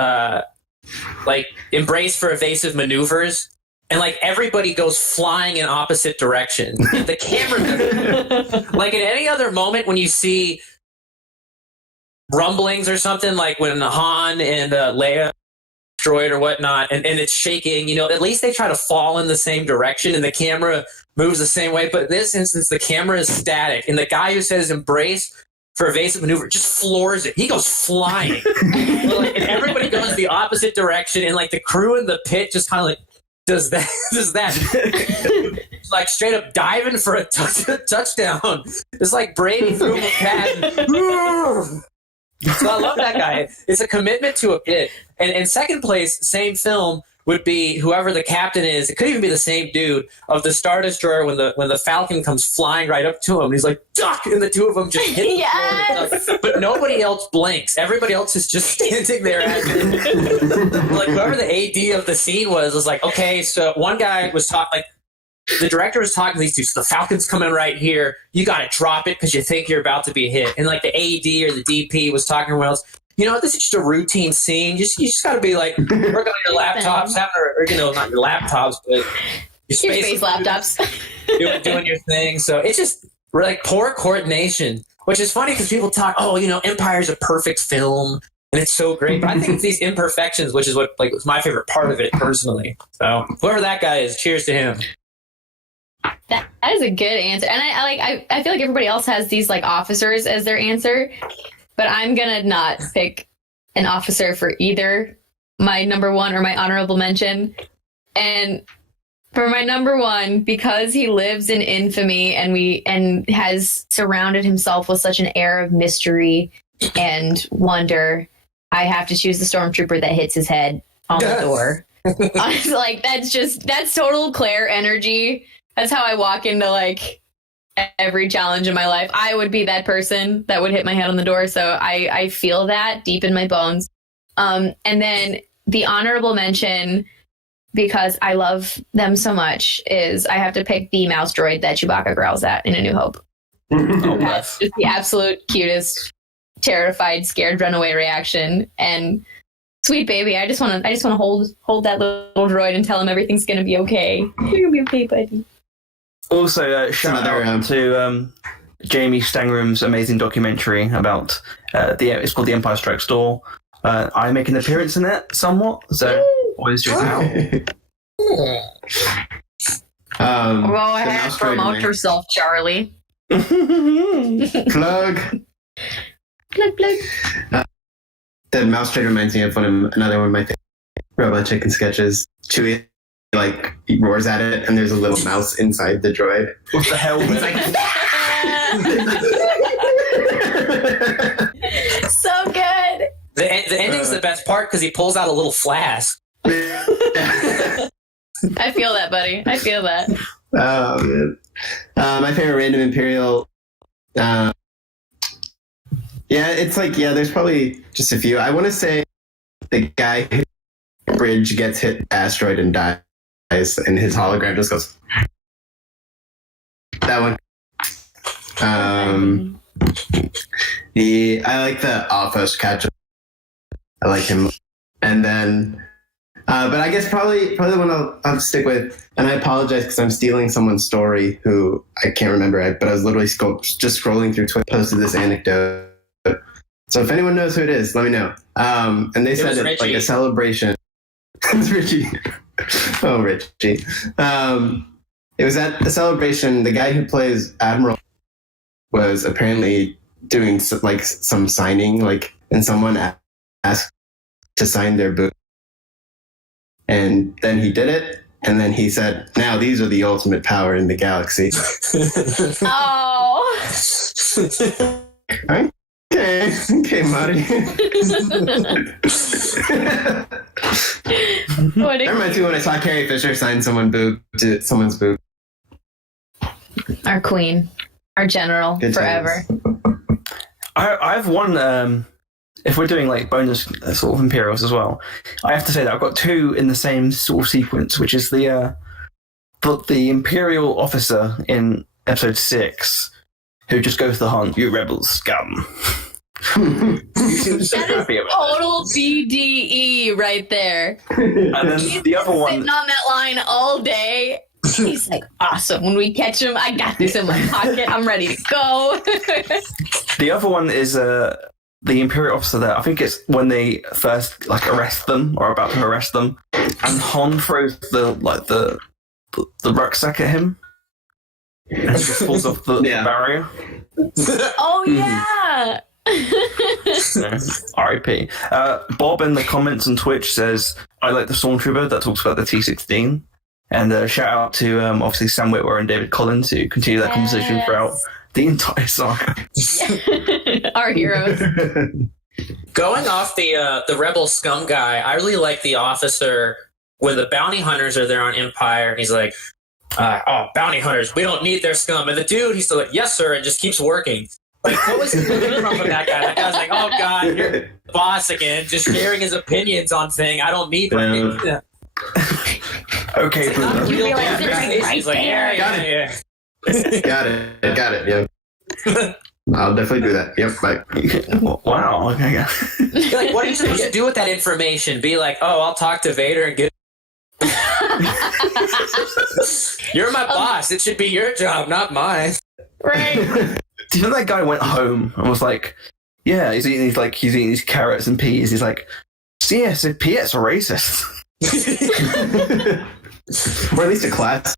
like, "Embrace for evasive maneuvers." And, like, everybody goes flying in opposite direction. And the camera, like, at any other moment when you see rumblings or something, like when Han and Leia destroyed or whatnot, and it's shaking, at least they try to fall in the same direction and the camera moves the same way. But in this instance, the camera is static, and the guy who says embrace for evasive maneuver just floors it. He goes flying. And everybody goes the opposite direction, and like the crew in the pit just kind of like does that. Like straight up diving for a touchdown. It's like Brady threw him a pad. So I love that guy. It's a commitment to a bit. And second place, same film, would be whoever the captain is. It could even be the same dude of the Star Destroyer when the Falcon comes flying right up to him. And he's like, duck! And the two of them just hit the floor. But nobody else blinks. Everybody else is just standing there. Like whoever the AD of the scene was like, okay, so one guy was talking, like, the director was talking to these two, so the Falcon's coming right here. You got to drop it because you think you're about to be hit. And like the AD or the DP was talking to everyone else. This is just a routine scene. You just got to be like, work on your laptops, or not your laptops, but your space laptops, doing your thing. So it's just like poor coordination, which is funny because people talk, Empire's a perfect film and it's so great. But I think it's these imperfections, which is what was my favorite part of it personally. So whoever that guy is, cheers to him. That is a good answer, and I feel like everybody else has these like officers as their answer, but I'm gonna not pick an officer for either my number one or my honorable mention. And for my number one, because he lives in infamy and has surrounded himself with such an air of mystery and wonder, I have to choose the stormtrooper that hits his head on the door. Honestly, that's total Clare energy. That's how I walk into like every challenge in my life. I would be that person that would hit my head on the door. So I feel that deep in my bones. And then the honorable mention, because I love them so much, is I have to pick the mouse droid that Chewbacca growls at in A New Hope. That's just the absolute cutest, terrified, scared, runaway reaction. And sweet baby, I just want to hold that little droid and tell him everything's gonna be okay. You're gonna be okay, buddy. Also, shout out to Jamie Stangrum's amazing documentary about it's called The Empire Strikes Door. I make an appearance in it somewhat, so always check it out. Go ahead, promote yourself, Charlie. Plug. The mouse trade reminds me of another one of my favorite Robot Chicken sketches. Chewie he roars at it, and there's a little mouse inside the droid. What the hell? He's like, so good. The ending's the best part because he pulls out a little flask. I feel that, buddy. I feel that. Oh, man. My favorite random Imperial. There's probably just a few. I want to say the guy who bridge gets hit asteroid and dies, and his hologram just goes. That one. I like the Alphos catch. I like him, and then, but I guess probably the one I'll stick with. And I apologize because I'm stealing someone's story who I can't remember, but I was literally just scrolling through Twitter, posted this anecdote. So if anyone knows who it is, let me know. And they said it's like a celebration. It's Richie. Oh, Richie. It was at a celebration. The guy who plays Admiral was apparently doing some signing, and someone asked to sign their book. And then he did it. And then he said, now these are the ultimate power in the galaxy. Oh. Okay, Marty. That reminds me when I saw Carrie Fisher sign someone's boob. Our queen, our general, Good forever. I've one. If we're doing bonus sort of Imperials as well, I have to say that I've got two in the same sort of sequence, which is the Imperial officer in episode 6 who just goes to the hunt. You rebels, scum. You seem so happy about total BDE right there. And then the other one, sitting on that line all day. He's like, awesome. When we catch him, I got this in my pocket. I'm ready to go. the other one is the Imperial officer there, I think it's when they first like arrest them or about to arrest them, and Han throws the rucksack at him, and he just falls off the barrier. Oh yeah. R.I.P. Bob in the comments on Twitch says, "I like the Stormtrooper that talks about the T-16." And shout out to obviously Sam Witwer and David Collins who continue that conversation throughout the entire saga. Our heroes. Going off the rebel scum guy, I really like the officer when the bounty hunters are there on Empire. He's like, "Oh, bounty hunters, we don't need their scum." And the dude, he's still like, "Yes, sir," and just keeps working. Like, what was the from that guy? That guy's like, "Oh God, you're the boss again, just sharing his opinions on thing. I don't need them." Yeah. Okay, You realize they're right He's like, there. yeah. Got it. Yep. I'll definitely do that. Yep. Bye. Wow. Okay. You're like, what are you supposed to do with that information? Be like, "Oh, I'll talk to Vader and get." You're my boss. It should be your job, not mine. Right. Do you know that guy went home and was like, "Yeah, he's eating these carrots and peas." He's like, "Yeah, so peas are racist." Or at least a class.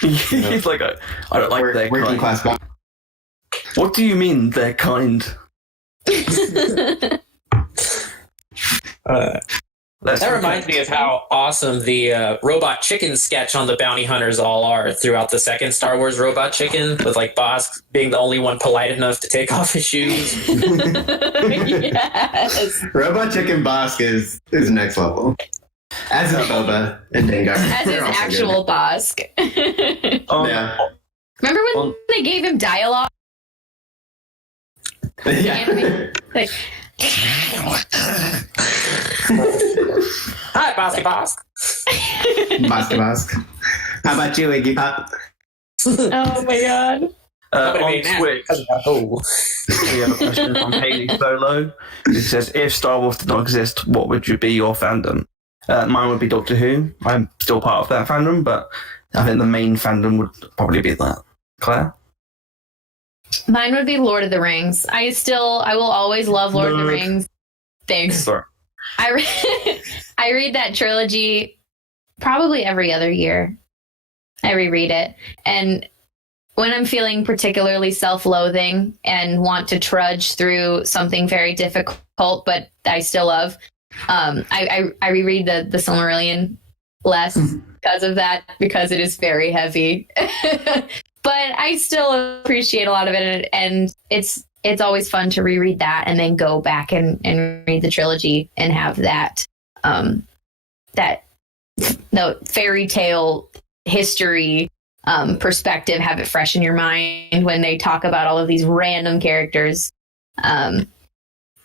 He's like, "I don't like their working kind." class. What do you mean they're kind? That reminds me of how awesome the robot chicken sketch on the bounty hunters all are throughout the second Star Wars Robot Chicken, with like Bosk being the only one polite enough to take off his shoes. Yes. Robot Chicken Bosk is next level. As is Boba and Dengar. As is actual Bosk. Yeah. Remember when they gave him dialogue? Yeah. Like, Hi, Bosky Bosk. Bosk. How about you, Iggy Pop? oh my god. On Twitch, we have a question from Haley Solo. It says, "If Star Wars did not exist, what would you be your fandom?" Mine would be Doctor Who. I'm still part of that fandom, but I think the main fandom would probably be that. Claire? Mine would be Lord of the Rings. I will always love Lord of the Rings. Thanks. Sorry. I read that trilogy probably every other year. I reread it. And when I'm feeling particularly self-loathing and want to trudge through something very difficult, but I still love, I reread the Silmarillion less because of that, because it is very heavy. But I still appreciate a lot of it, and it's always fun to reread that and then go back and read the trilogy and have that fairy tale history perspective, have it fresh in your mind when they talk about all of these random characters,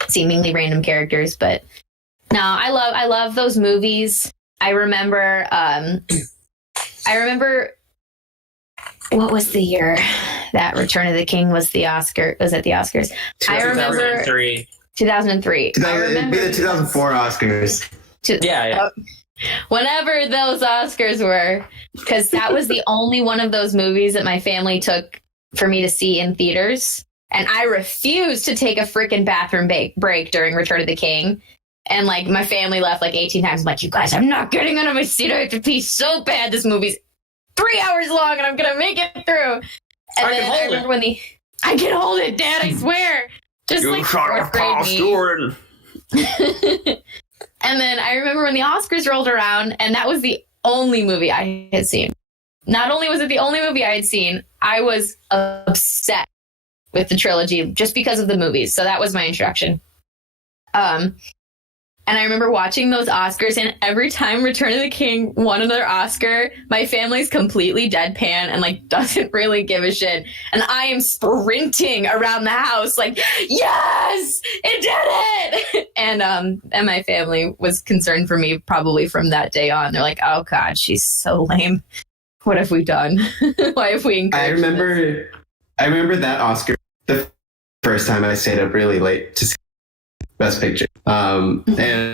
seemingly random characters. But no, I love those movies. I remember what was the year that Return of the King was the Oscar? Was at the Oscars? I remember 2003. It'd be the 2004 Oscars. Yeah. Whenever those Oscars were, because that was the only one of those movies that my family took for me to see in theaters. And I refused to take a freaking bathroom break during Return of the King. And like my family left like 18 times. I'm like, "You guys, I'm not getting out of my seat. I have to pee so bad. This movie's 3 hours long and I'm going to make it through." And then I remember I can hold it, Dad, I swear. Just You like shot fourth a grade past me. Jordan. And then I remember when the Oscars rolled around, and that was the only movie I had seen. Not only was it the only movie I had seen, I was obsessed with the trilogy just because of the movies. So that was my introduction. And I remember watching those Oscars, and every time Return of the King won another Oscar, my family's completely deadpan and like doesn't really give a shit. And I am sprinting around the house like, "Yes, it did it!" And my family was concerned for me probably from that day on. They're like, "Oh God, she's so lame. What have we done? Why have we encouraged this?" I remember that Oscar the first time I stayed up really late to see Best Picture. And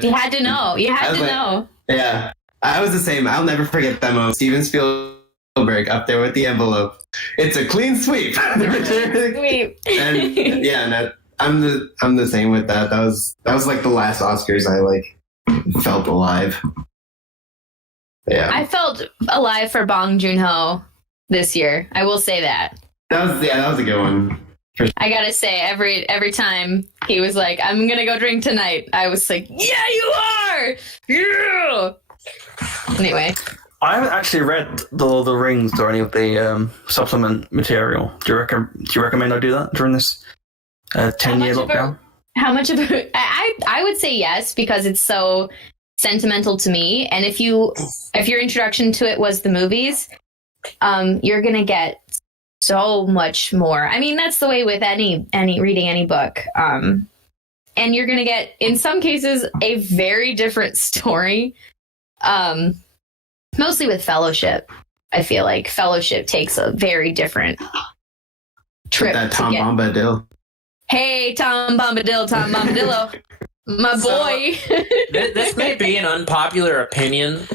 You had to know. You had to know. Yeah, I was the same. I'll never forget that moment. Steven Spielberg up there with the envelope. It's a clean sweep. Sweet. And yeah, and I'm the same with that. That was like the last Oscars I like felt alive. Yeah. I felt alive for Bong Joon-ho this year. I will say that. That was a good one. I gotta say, every time he was like, "I'm gonna go drink tonight," I was like, "Yeah, you are!" Yeah. Anyway, I haven't actually read the Lord of the Rings or any of the supplement material. Do you recommend I do that during this 10-year lockdown? How much of it? I would say yes, because it's so sentimental to me. And if your introduction to it was the movies, you're gonna get so much more. I mean, that's the way with any reading any book. And you're gonna get, in some cases, a very different story. Mostly with Fellowship. I feel like Fellowship takes a very different trip. That Tom Bombadil. Hey, Tom Bombadillo, my boy. This may be an unpopular opinion,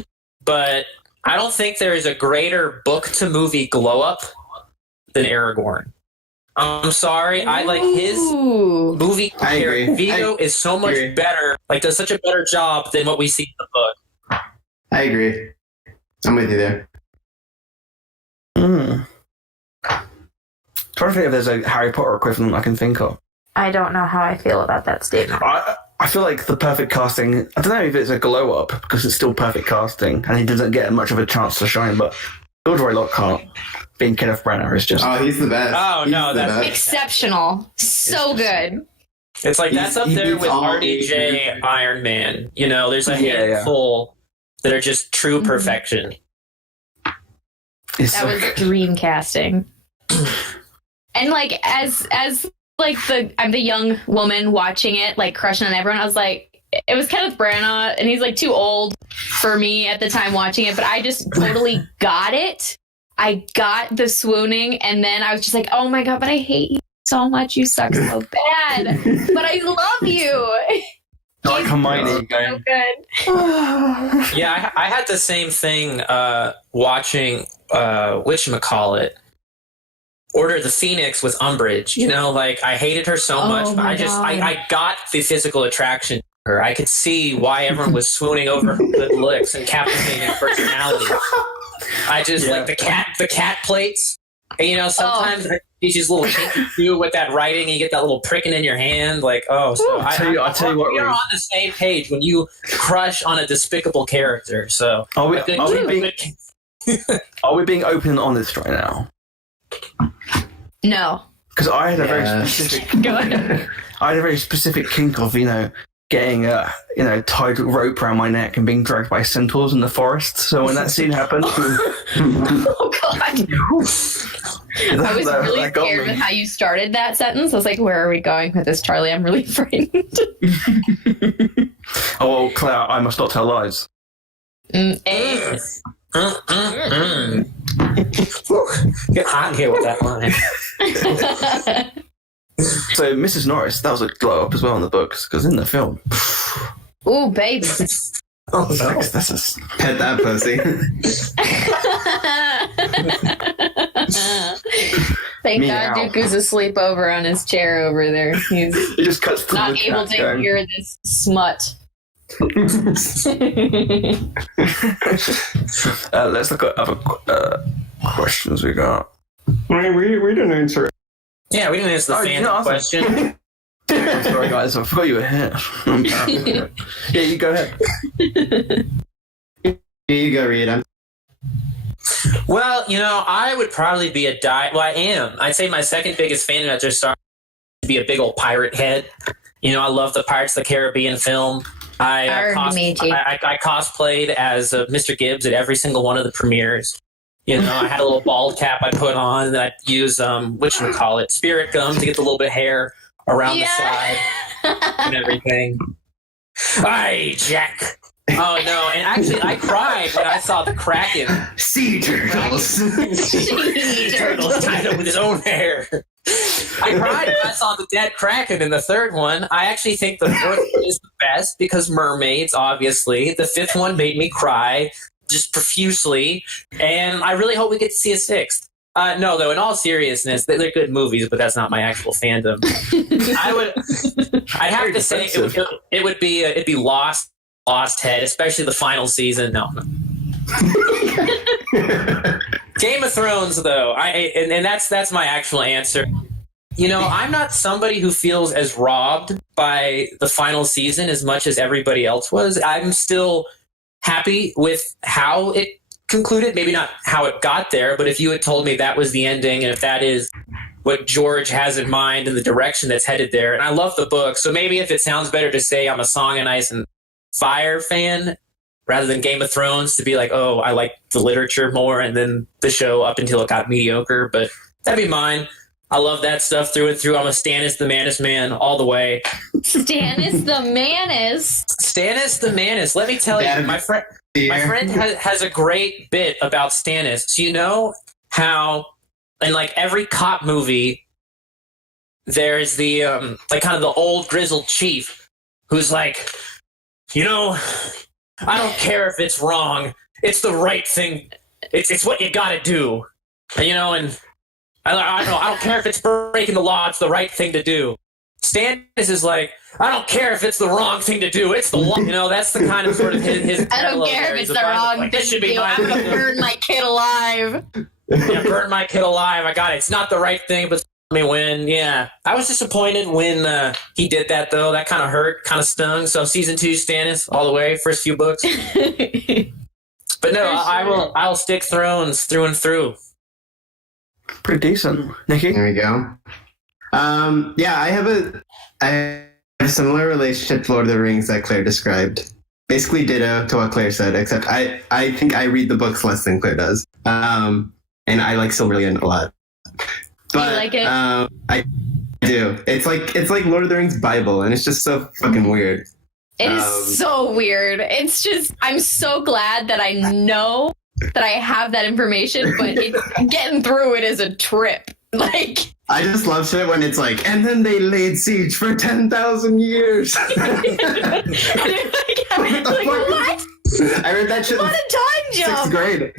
but I don't think there is a greater book to movie glow up than Aragorn. I'm sorry, I like his movie. I agree. Vigo is so much better. Like, does such a better job than what we see in the book. I agree. I'm with you there. Trying to think if there's a Harry Potter equivalent I can think of. I don't know how I feel about that statement. I feel like the perfect casting, I don't know if it's a glow up because it's still perfect casting and he doesn't get much of a chance to shine, but Gilderoy Lockhart being Kenneth Branagh is just... Oh, he's the best. Oh, no, that's best. Exceptional. So good. It's like that's up there with beats RDJ, Iron Man. You know, there's a handful that are just true perfection. That was dream casting. And like as like I'm the young woman watching it, like crushing on everyone, I was like, it was Kenneth Branagh, and he's like too old for me at the time watching it, but I just totally got it. I got the swooning, and then I was just like, oh my god, but I hate you so much. You suck so bad, but I love you. Like Hermione so going, good. Yeah, I had the same thing watching whatchamacallit, Order of the Phoenix with Umbridge. You know, like I hated her so much, but I got the physical attraction to her. I could see why everyone was swooning over her good looks and captivating personality. I just like the cat plates. And, you know, sometimes these just little kinky too with that writing, and you get that little pricking in your hand. Like, oh, so I'll tell you what, we are on the same page when you crush on a despicable character. So are we being open and honest right now? No. Because I had a very specific. Go ahead. I had a very specific kink of getting tied rope around my neck and being dragged by centaurs in the forest. So when that scene happened, oh god, I was really scared with how you started that sentence. I was like, where are we going with this, Charlie? I'm really frightened. Oh, well, Claire, I must not tell lies. Get hot here with that line. So, Mrs. Norris, that was a glow up as well in the books, because in the film. Ooh, baby. Oh, no. This is... Pet that pussy. Thank God Dooku's asleep over on his chair over there. He just cuts to not able to hear this smut. Let's look at other questions we got. We didn't answer it. Yeah, we didn't answer the fan question. I'm sorry, guys. I forgot you were here. Yeah, you go ahead. You go, Rita. Well, you know, I would probably be Well, I am. I'd say my second biggest fan after Star Wars would be a big old pirate head. You know, I love the Pirates of the Caribbean film. I cosplayed as Mr. Gibbs at every single one of the premieres. You know, I had a little bald cap I put on, and I'd use spirit gum to get the little bit of hair around the side and everything. Hi, Jack. Oh no! And actually, I cried when I saw the Kraken. Sea turtles. Sea turtles tied up with his own hair. I cried when I saw the dead Kraken in the third one. I actually think the fourth one is the best because mermaids, obviously. The fifth one made me cry just profusely, and I really hope we get to see a sixth. No, though, in all seriousness, they're good movies, but that's not my actual fandom. I'd have to say it'd be Lost Head, especially the final season. No. Game of Thrones, though, and that's my actual answer. You know, I'm not somebody who feels as robbed by the final season as much as everybody else was. I'm still happy with how it concluded, maybe not how it got there, but if you had told me that was the ending and if that is what George has in mind and the direction that's headed there, and I love the book, so maybe if it sounds better to say I'm a Song and Ice and Fire fan rather than Game of Thrones, to be like, oh, I like the literature more and then the show up until it got mediocre, but that'd be mine. I love that stuff through and through. I'm a Stannis the Manus man all the way. Stannis the Manus. Stannis the Manus. Let me tell you, my friend has a great bit about Stannis. So you know how in like every cop movie, there's the like kind of the old grizzled chief who's like, you know, I don't care if it's wrong. It's the right thing. It's what you got to do. You know, and I don't care if it's breaking the law. It's the right thing to do. Stannis is like, I don't care if it's the wrong thing to do. It's the law. You know, that's the kind of sort of his I don't care if it's the wrong thing to do. I'm going to burn my kid alive. Yeah, burn my kid alive. I got it. It's not the right thing, but let me win. Yeah. I was disappointed when he did that, though. That kind of hurt, kind of stung. So season 2, Stannis, all the way, first few books. But no, I'll stick Thrones through and through. Pretty decent. Nicky? There we go. Yeah, I have a similar relationship to Lord of the Rings that Claire described. Basically ditto to what Claire said, except I think I read the books less than Claire does. And I like Silmarillion a lot. But you like it? I do. It's like Lord of the Rings Bible, and it's just so fucking weird. It is so weird. It's just, I'm so glad that I know that I have that information, but getting through it is a trip. Like, I just love shit when it's like, and then they laid siege for 10,000 years. What? I read that shit What a time in jump! 6th grade.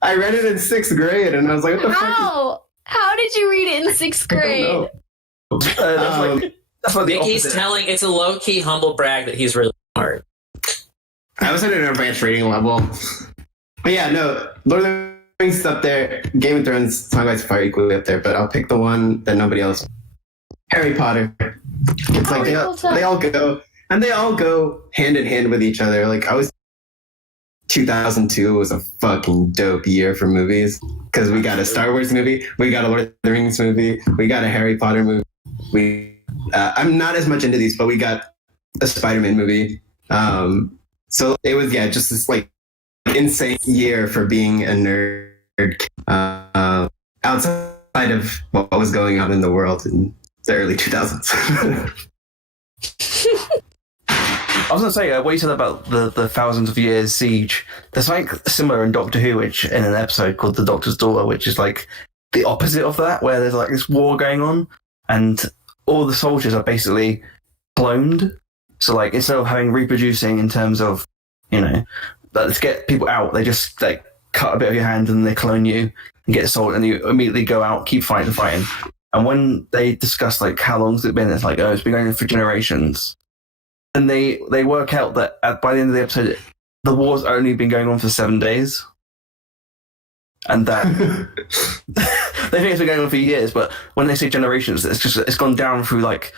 I read it in 6th grade, and I was like, what the fuck? How did you read it in 6th grade? That's like the Nicky's opposite. telling, it's a low-key humble brag that he's really smart. I was at an advanced reading level. But yeah, no, Lord of the Rings is up there. Game of Thrones, Song of Ice and Fire equally up there, but I'll pick the one that nobody else. Harry Potter. It's like they all go, and they all go hand in hand with each other. Like 2002 was a fucking dope year for movies because we got a Star Wars movie, we got a Lord of the Rings movie, we got a Harry Potter movie. I'm not as much into these, but we got a Spider-Man movie. So it was just this like insane year for being a nerd outside of what was going on in the world in the early 2000s. I was going to say, what you said about the thousands of years siege, there's something similar in Doctor Who, which in an episode called The Doctor's Daughter, which is like the opposite of that, where there's like this war going on and all the soldiers are basically cloned. So like instead of having reproducing in terms of, you know, let's get people out, they just like cut a bit of your hand and they clone you and get sold, and you immediately go out, keep fighting. And when they discuss like how long's it been, it's like, oh, it's been going on for generations. And they work out that by the end of the episode, the war's only been going on for 7 days. And that they think it's been going on for years, but when they say generations, it's gone down through like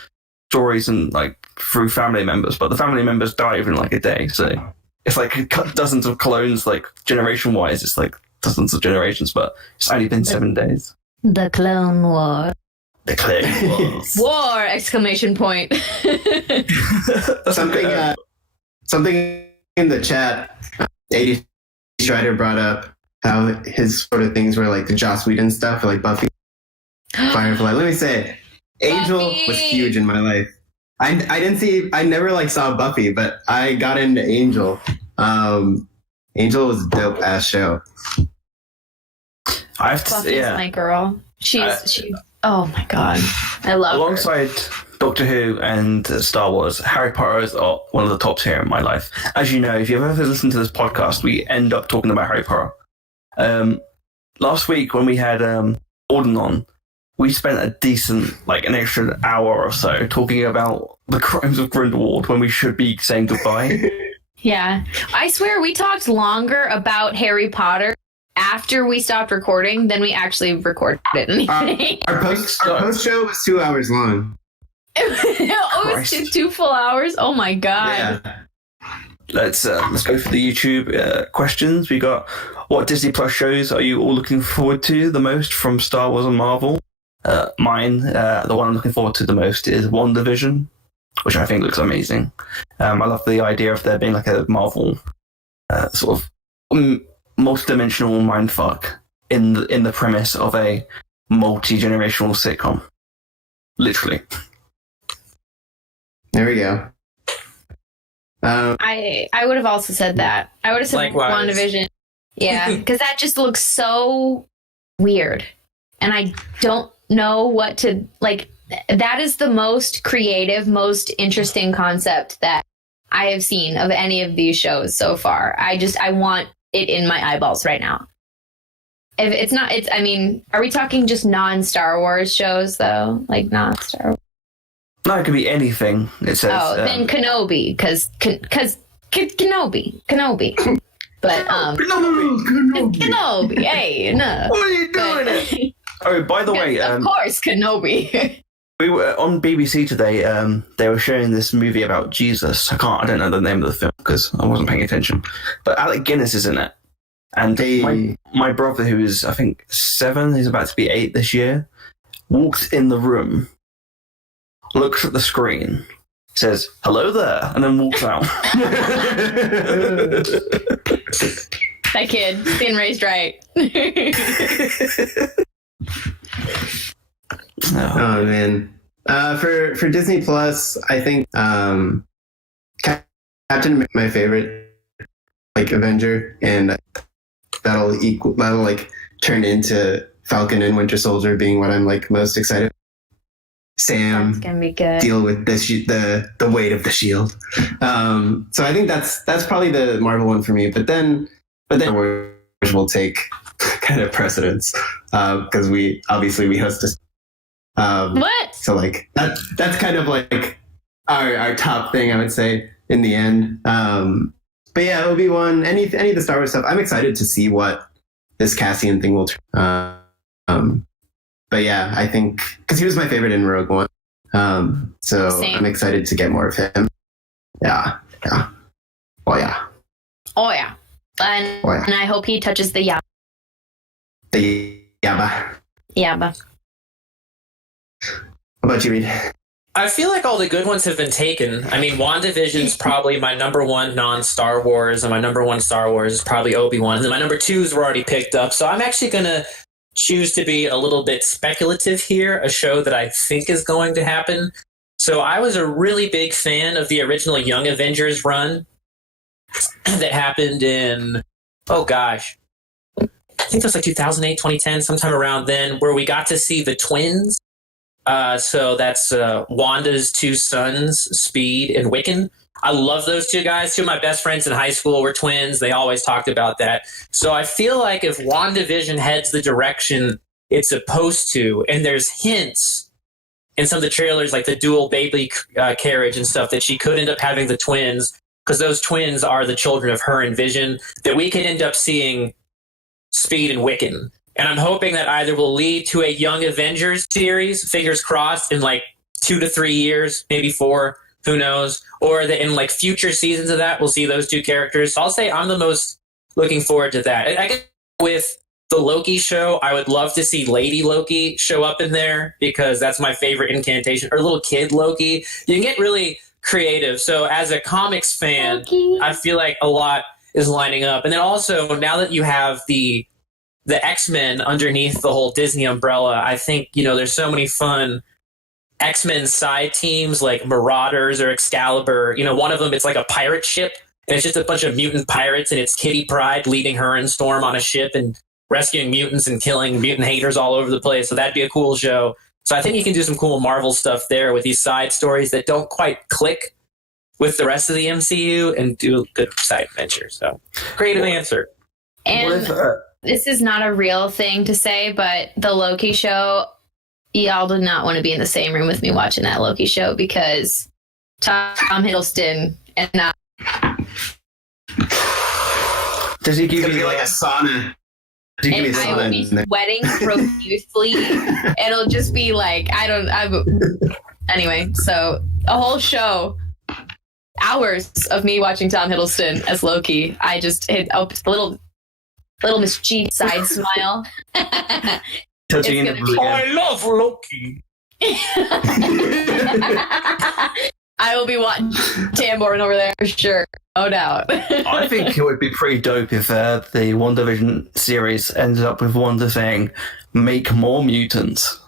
stories and like through family members, but the family members die within like a day. So it's like dozens of clones, like generation wise, it's like dozens of generations, but it's only been 7 days. The Clone War. The Clone Wars. War! Exclamation point. Something in the chat, 80 Strider brought up how his sort of things were like the Joss Whedon stuff, or like Buffy, Firefly. Let me say, Angel Buffy! was huge in my life. I never like saw Buffy, but I got into Angel. Angel was a dope ass show. I have to Buffy's say, my girl. She. Oh my god, I love her. alongside Doctor Who and Star Wars, Harry Potter is one of the tops here in my life. As you know, if you've ever listened to this podcast, we end up talking about Harry Potter. last week when we had Auden on, we spent a decent, like an extra hour or so talking about the crimes of Grindelwald when we should be saying goodbye. Yeah. I swear we talked longer about Harry Potter after we stopped recording than we actually recorded anything. Our post show was 2 hours long. It was two full hours? Oh my God. Yeah. Let's go for the YouTube questions. We got, what Disney Plus shows are you all looking forward to the most from Star Wars and Marvel? Mine, the one I'm looking forward to the most is WandaVision, which I think looks amazing. I love the idea of there being like a Marvel sort of multi-dimensional mindfuck in the premise of a multi-generational sitcom. Literally. There we go. I would have also said that. I would have said Likewise. WandaVision. Yeah, because that just looks so weird. And I don't know what to, like, that is the most creative, most interesting concept that I have seen of any of these shows so far. I want it in my eyeballs right now. If it's not, I mean, are we talking just non-Star Wars shows though? Like non-Star Wars? No, it could be anything. It says. Then Kenobi, because Kenobi. But Kenobi, hey, no. What are you doing? Oh, by the way, of course, Kenobi. we were on BBC today. They were showing this movie about Jesus. I don't know the name of the film because I wasn't paying attention. But Alec Guinness is in it, and my brother, who is I think 7, he's about to be 8 this year, walks in the room, looks at the screen, says hello there, and then walks out. That kid being raised right. Oh man. For Disney Plus, I think Captain my favorite like Avenger, and that'll like turn into Falcon and Winter Soldier being what I'm like most excited. Sam That's gonna be good. deal with the weight of the shield. So I think that's probably the Marvel one for me. But then Wars will take kind of precedence because we host this. What? So like that's kind of like our top thing, I would say, in the end. But yeah, Obi-Wan, any of the Star Wars stuff, I'm excited to see what this Cassian thing will turn. But yeah, I think because he was my favorite in Rogue One, so Same. I'm excited to get more of him. Yeah. Oh yeah. And I hope he touches the Yabba. The Yabba. Yabba. What about you, Reed? I feel like all the good ones have been taken. I mean, WandaVision's probably my number one non-Star Wars, and my number one Star Wars is probably Obi-Wan. And then my number 2s were already picked up. So I'm actually going to choose to be a little bit speculative here, a show that I think is going to happen. So I was a really big fan of the original Young Avengers run that happened in, oh gosh, I think it was like 2008, 2010, sometime around then, where we got to see the twins. So that's Wanda's 2 sons, Speed and Wiccan. I love those 2 guys. 2 of my best friends in high school were twins. They always talked about that. So I feel like if WandaVision heads the direction it's supposed to, and there's hints in some of the trailers, like the dual baby carriage and stuff, that she could end up having the twins, because those twins are the children of her and Vision, that we could end up seeing Speed and Wiccan. And I'm hoping that either will lead to a Young Avengers series, fingers crossed, in like 2 to 3 years, maybe 4, who knows, or that in like future seasons of that, we'll see those 2 characters. So I'll say I'm the most looking forward to that. I guess with the Loki show, I would love to see Lady Loki show up in there, because that's my favorite incantation, or little kid Loki. You can get really creative. So as a comics fan, Loki. I feel like a lot is lining up. And then also, now that you have the X-Men underneath the whole Disney umbrella, I think, there's so many fun X-Men side teams like Marauders or Excalibur. One of them, it's like a pirate ship, and it's just a bunch of mutant pirates, and it's Kitty Pryde leading her and Storm on a ship and rescuing mutants and killing mutant haters all over the place. So that'd be a cool show. So I think you can do some cool Marvel stuff there with these side stories that don't quite click with the rest of the MCU, and do a good side adventure. So creative answer. And this is not a real thing to say, but the Loki show, y'all did not want to be in the same room with me watching that Loki show because Tom Hiddleston and not. Does he give It's you like a sauna. And I will be sweating profusely. It'll just be like, anyway, so a whole show, hours of me watching Tom Hiddleston as Loki. I just hit a little mischief side smile. touching I love Loki. I will be watching Tambourine over there for sure. No doubt. I think it would be pretty dope if the WandaVision series ended up with Wanda saying, make more mutants.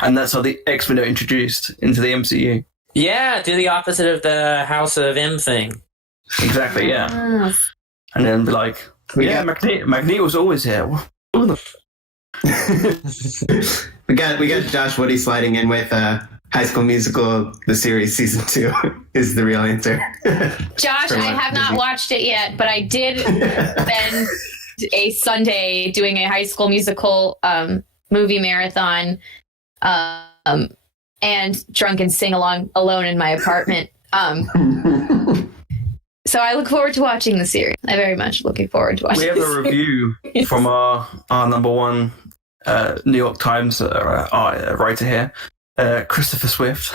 And that's how the X-Men are introduced into the MCU. Yeah, do the opposite of the House of M thing. Exactly, yeah. And then be like, Magneto was always here. we got Josh Woody sliding in with High School Musical, the series, season 2 is the real answer. Josh, I have not watched it yet, but I did spend a Sunday doing a High School Musical movie marathon and drunk and sing along alone in my apartment. So I look forward to watching the series. I very much looking forward to watching. We have a review from our number one New York Times writer here, Christopher Swift.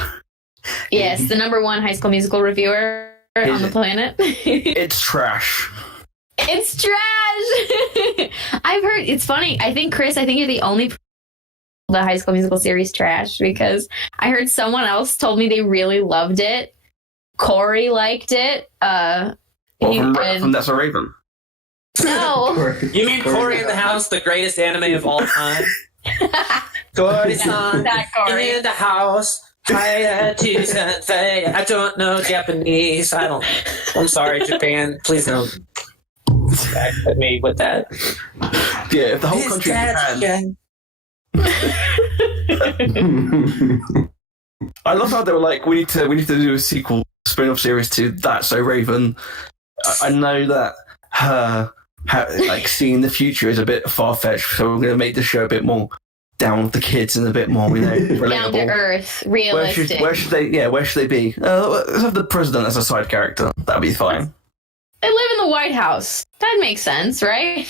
Yes, the number one High School Musical reviewer on the planet. It's trash. It's trash. I've heard. It's funny. I think Chris. I think you're the only the High School Musical series trash because I heard someone else told me they really loved it. Corey liked it. From That's So Raven. No. You mean Corey in the House, the greatest anime of all time? Corey-san in the house. I don't know Japanese. I'm sorry, Japan. Please don't back at me with that. Yeah, if the whole country Japan. I love how they were like, we need to do a sequel spin-off series to That's So Raven. I know that seeing the future is a bit far-fetched, so we're going to make the show a bit more down with the kids and a bit more, relatable. Down to earth, realistic. Where should they be? Let's have the president as a side character. That'd be fine. They live in the White House. That makes sense, right?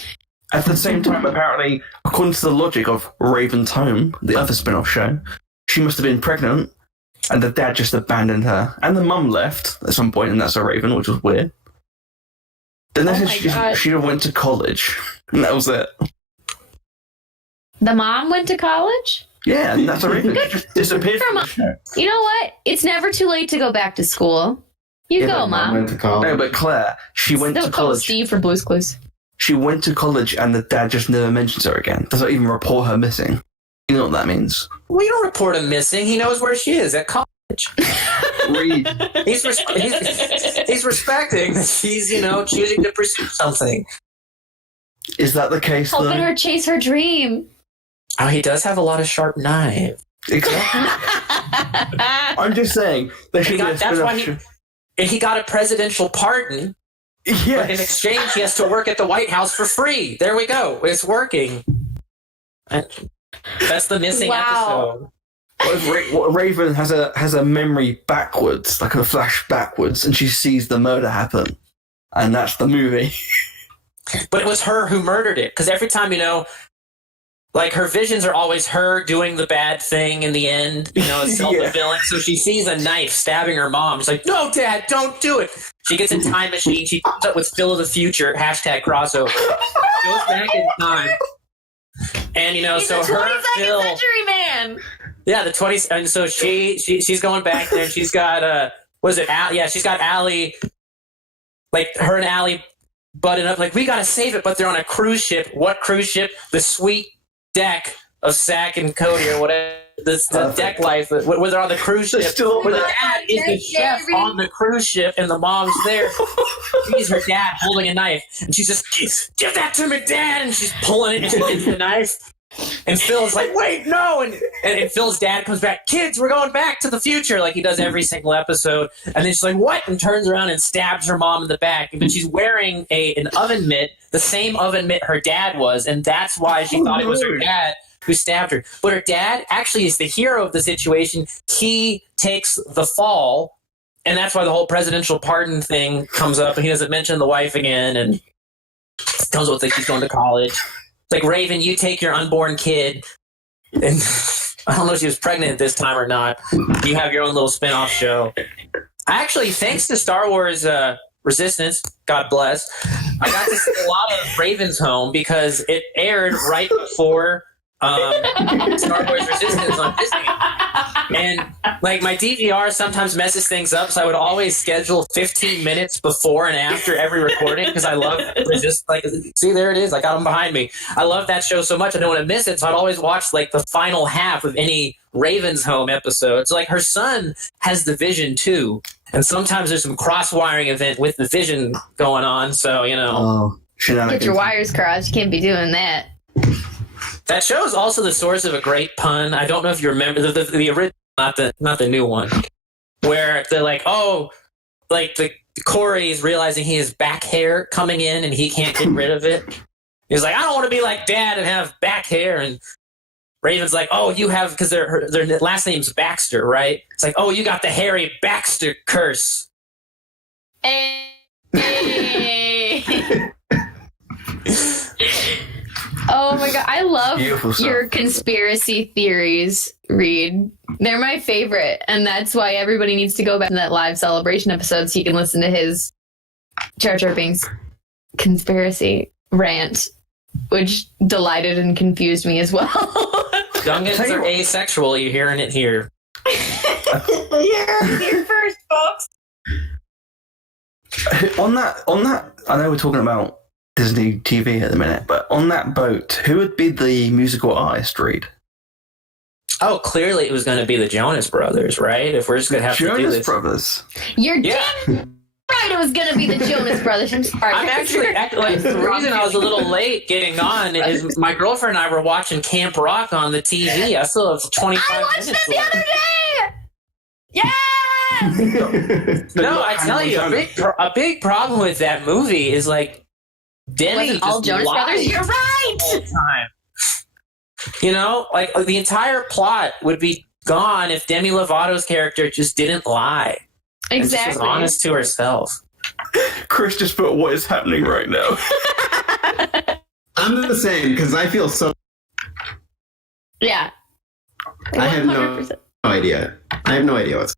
At the same time, apparently, according to the logic of Raven's Home, the other spin-off show, she must have been pregnant, and the dad just abandoned her, and the mum left at some point, and that's a Raven, which was weird. Then she went to college, and that was it. The mom went to college? Yeah, and that's a Raven. She just disappeared from the show. You know what? It's never too late to go back to school. You go, Mom. Went to college. No, but Claire, she went to college. Steve from Blue's Clues. She went to college, and the dad just never mentions her again. Does not even report her missing. You know what that means? Well, you don't report him missing. He knows where she is at college. Read. He's respecting that she's, choosing to pursue something. Is that the case, though? Helping her chase her dream. Oh, he does have a lot of sharp knives. Exactly. I'm just saying. That's why he got a presidential pardon. Yes. But in exchange, he has to work at the White House for free. There we go. It's working. That's the missing episode. Raven has a memory backwards, like a flash backwards, and she sees the murder happen. And that's the movie. But it was her who murdered it. Because every time, her visions are always her doing the bad thing in the end, it's self-fulfilling. So she sees a knife stabbing her mom. She's like, no, Dad, don't do it. She gets a time machine. She comes up with Phil of the Future, #crossover. Goes back in time. And, He's so a her 22nd Phil... century man. Yeah, the 20s. And so she's going back there and she's got, she's got Allie, her and Allie butted up, we got to save it, but they're on a cruise ship. What cruise ship? The Sweet Deck of Zack and Cody or whatever. The deck life, where they're on the cruise ship. Where the dad is the chef on the cruise ship and the mom's there. She's her dad holding a knife. And she's just, give that to me, Dad! And she's pulling it into the knife. And Phil's like, wait, no. And Phil's dad comes back, kids, we're going back to the future, like he does every single episode. And then she's like, what? And turns around and stabs her mom in the back. But she's wearing an oven mitt, the same oven mitt her dad was. And that's why she thought it was her dad who stabbed her. But her dad actually is the hero of the situation. He takes the fall. And that's why the whole presidential pardon thing comes up. And he doesn't mention the wife again. And comes with like he's going to college. It's like, Raven, you take your unborn kid, and I don't know if she was pregnant at this time or not. You have your own little spin-off show. Actually, thanks to Star Wars Resistance, God bless, I got to see a lot of Raven's Home because it aired right before Star Wars Resistance on Disney. And like my DVR sometimes messes things up, so I would always schedule 15 minutes before and after every recording because I love see, there it is, I got them behind me. I love that show so much I don't want to miss it, so I'd always watch like the final half of any Raven's Home episode. So like her son has the Vision too, and sometimes there's some cross-wiring event with the Vision going on, so get your wires crossed. You can't be doing that. That show is also the source of a great pun. I don't know if you remember the original, not the new one, where they're like, oh, like the Corey's realizing he has back hair coming in and he can't get rid of it. He's like, I don't want to be like Dad and have back hair. And Raven's like, oh, you have, because their last name's Baxter, right? It's like, oh, you got the Harry Baxter curse. Hey. Oh my god, I love your conspiracy theories, Reed. They're my favorite, and that's why everybody needs to go back to that live celebration episode so you can listen to his Jar Jar Binks conspiracy rant, which delighted and confused me as well. Youngins are asexual, you're hearing it here. Here first, folks. On that, I know we're talking about Disney TV at the minute, but on that boat, who would be the musical artist, Reed? Oh, clearly it was going to be the Jonas Brothers, right? If we're just going to have to do this. Jonas Brothers. You're damn right it was going to be the Jonas Brothers. I'm sorry. I'm actually like, the reason I was a little late getting on is my girlfriend and I were watching Camp Rock on the TV. I still have 25 I watched minutes it the other day! Yes! No, I tell you, a big problem with that movie is like Demi wasn't all Jonas Brothers. You're right. Time. Like the entire plot would be gone if Demi Lovato's character just didn't lie. Exactly. And just was honest to herself. Chris just put what is happening right now. I'm the same because I feel so. Yeah. I have no idea. I have no idea what's.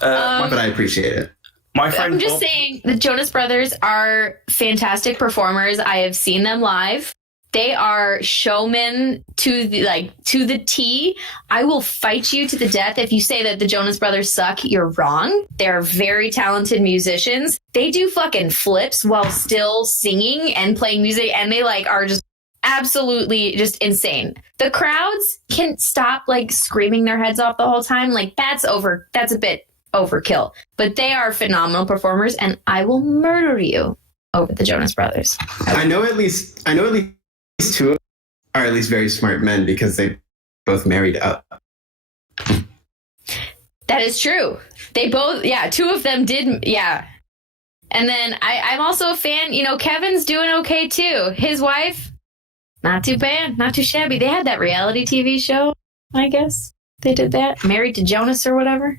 But I appreciate it. My friend I'm just saying the Jonas Brothers are fantastic performers. I have seen them live. They are showmen to the T. I will fight you to the death if you say that the Jonas Brothers suck. You're wrong. They're very talented musicians. They do fucking flips while still singing and playing music, and they are just absolutely just insane. The crowds can stop screaming their heads off the whole time. That's a bit overkill, but they are phenomenal performers, and I will murder you over the Jonas Brothers. I know at least two are at least very smart men because they both married up. That is true. They both, two of them did, And then I'm also a fan, Kevin's doing okay too. His wife, not too bad, not too shabby. They had that reality TV show, I guess. They did that. Married to Jonas or whatever.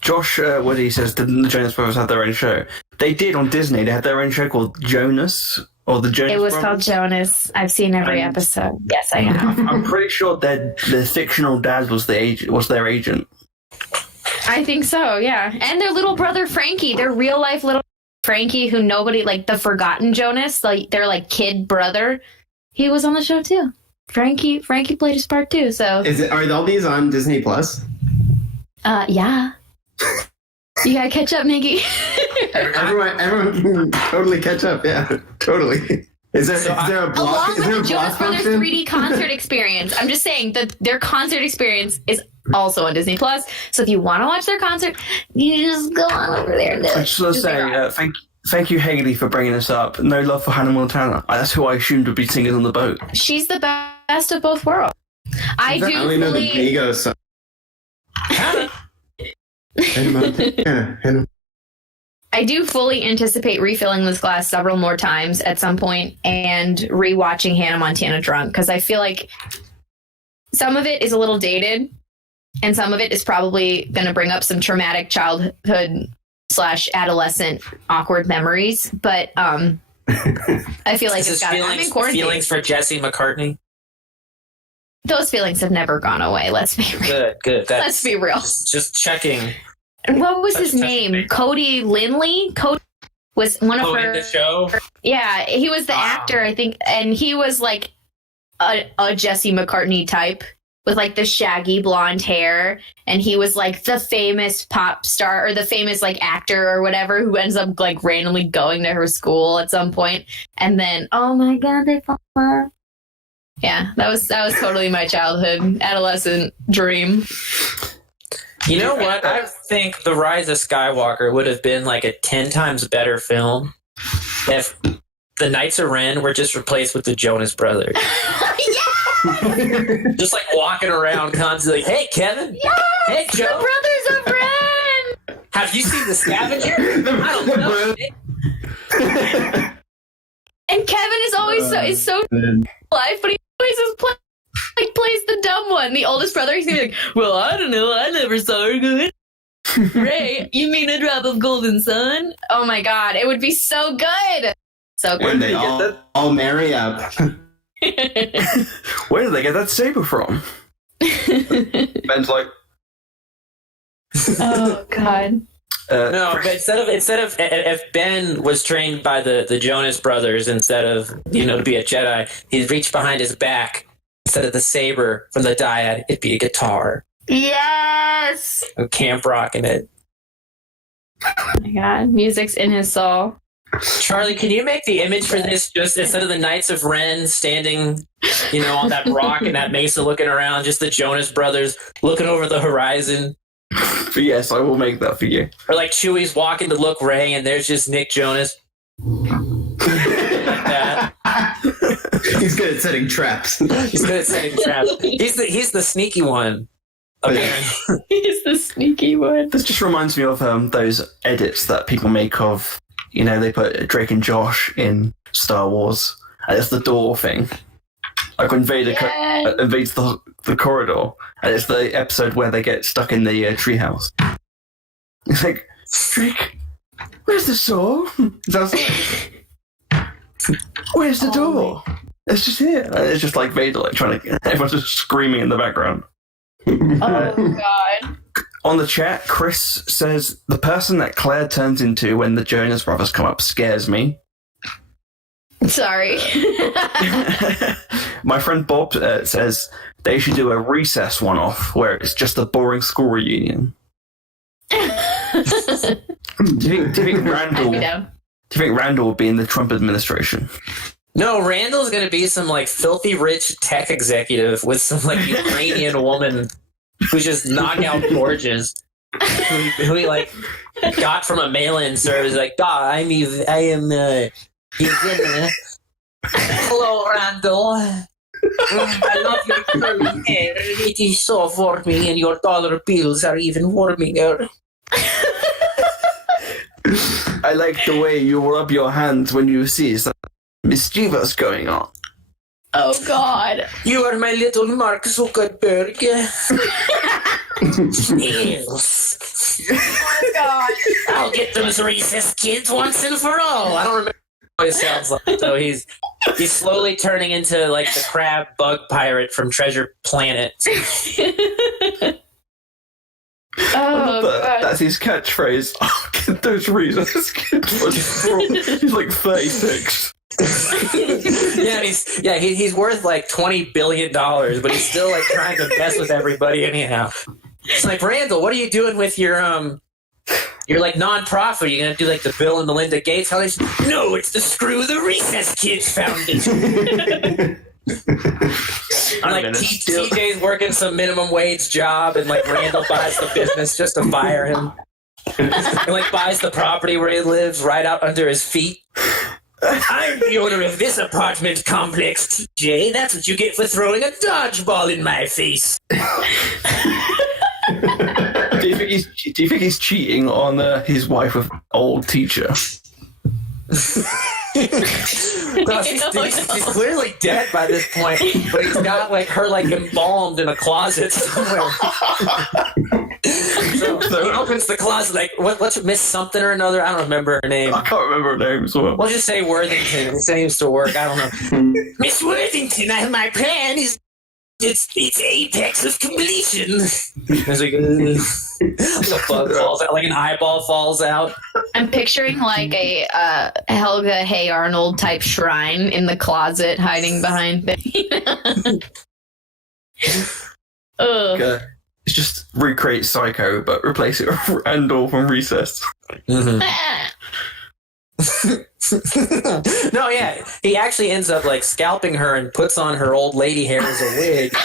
Josh Woody says, didn't the Jonas Brothers have their own show? They did on Disney. They had their own show called Jonas, or the Jonas It was Brothers. called Jonas. I've seen every episode. Yes, I have. I'm pretty sure the fictional dad was their agent. I think so, yeah. And their little brother Frankie, their real life little Frankie, who nobody, the forgotten Jonas, their kid brother, he was on the show too. Frankie played his part too. So Are all these on Disney Plus? Yeah. You gotta catch up, Nicky. Everyone can totally catch up. Yeah, totally. Is there a block? Along Is with there a the block Jonas Brothers function? 3D concert experience. I'm just saying that their concert experience is also on Disney Plus. So if you want to watch their concert, you just go on over there. I just want to say thank you, Haley, for bringing this up. No love for Hannah Montana. That's who I assumed would be singing on the boat. She's the best best of both worlds. I do only know the fully. Migos song. I do fully anticipate refilling this glass several more times at some point and rewatching Hannah Montana drunk, because I feel like some of it is a little dated and some of it is probably going to bring up some traumatic childhood / adolescent awkward memories. But I feel like it's got I'm in quarantine. Feelings for Jesse McCartney. Those feelings have never gone away. Let's be real. Good. Let's be real. Just checking. What was his name? Cody Lindley? Cody was one of her. In the show? Yeah, he was the actor, I think, and he was like a Jesse McCartney type with like the shaggy blonde hair, and he was like the famous pop star or the famous like actor or whatever who ends up like randomly going to her school at some point, and then oh my god, they fall in love. Yeah, that was totally my childhood adolescent dream. You know what? I think The Rise of Skywalker would have been like a 10 times better film if the Knights of Ren were just replaced with the Jonas Brothers. Yeah! Just like walking around constantly, hey, Kevin. Yes! Hey, Joe. The Brothers of Ren! Have you seen The Scavenger? I don't know. And Kevin is always so life, but he always is plays the dumb one, the oldest brother. He's gonna be like, well, I don't know, I never saw her good. Ray, you mean a drop of golden sun? Oh my god, it would be so good. So When good. they all marry up. Where did they get that saber from? Ben's like, oh god. No, but instead of if Ben was trained by the Jonas Brothers instead of to be a Jedi, he'd reach behind his back. Instead of the saber from the dyad, it'd be a guitar. Yes. A camp rocking it. Oh my god, music's in his soul. Charlie, can you make the image for this just instead of the Knights of Ren standing, on that rock and that mesa looking around, just the Jonas Brothers looking over the horizon? But yes, I will make that for you. Or like Chewie's walking to look Ray and there's just Nick Jonas. Like that. He's good at setting traps. He's the sneaky one. Apparently. He's the sneaky one. This just reminds me of those edits that people make of, they put Drake and Josh in Star Wars, and it's the door thing. Like when Vader invades the corridor, and it's the episode where they get stuck in the treehouse. It's like, Drake, where's the sword? Where's the door? It's just here. And it's just like Vader, like trying to. Everyone's just screaming in the background. Oh god. On the chat, Chris says the person that Claire turns into when the Jonas Brothers come up scares me. Sorry. My friend Bob says they should do a recess one-off where it's just a boring school reunion. Do you think Randall would be in the Trump administration? No, Randall's going to be some like filthy rich tech executive with some like Ukrainian woman who's just knockout gorgeous, who he like got from a mail-in service. Like, God, I am. Hello, Randall. I love your curly hair. It is so warming, and your dollar bills are even warminger. I like the way you rub your hands when you see some mischievous going on. Oh, God. You are my little Mark Zuckerberg. Yes. Oh, God. I'll get those racist kids once and for all. I don't remember what he sounds like. So he's slowly turning into like the crab bug pirate from Treasure Planet. Oh, God. That's his catchphrase. Oh, get those racist kids. He's like 36. He's worth like $20 billion, but he's still like trying to mess with everybody anyhow. It's like, Randall, what are you doing with your like nonprofit? You're gonna do like the Bill and Melinda Gates Foundation? No, it's the Screw the Recess Kids Foundation. Like TJ's working some minimum wage job, and like Randall buys the business just to fire him, and like buys the property where he lives right out under his feet. I'm the owner of this apartment complex, TJ. That's what you get for throwing a dodgeball in my face. Do you think he's cheating on his wife with old teacher? No, he's clearly dead by this point, but he's got like her like embalmed in a closet somewhere. So he opens the closet like what's Miss something or another? I don't remember her name. I can't remember her name as well. We'll just say Worthington. It seems to work. I don't know. Miss Worthington, my plan is it's apex of completion. There's like a bug falls out, like an eyeball falls out. I'm picturing like a Helga Hey Arnold type shrine in the closet hiding behind things. Ugh. Okay. It's just recreate Psycho, but replace it with Randall from Recess. Mm-hmm. No, yeah, he actually ends up like scalping her and puts on her old lady hair as a wig,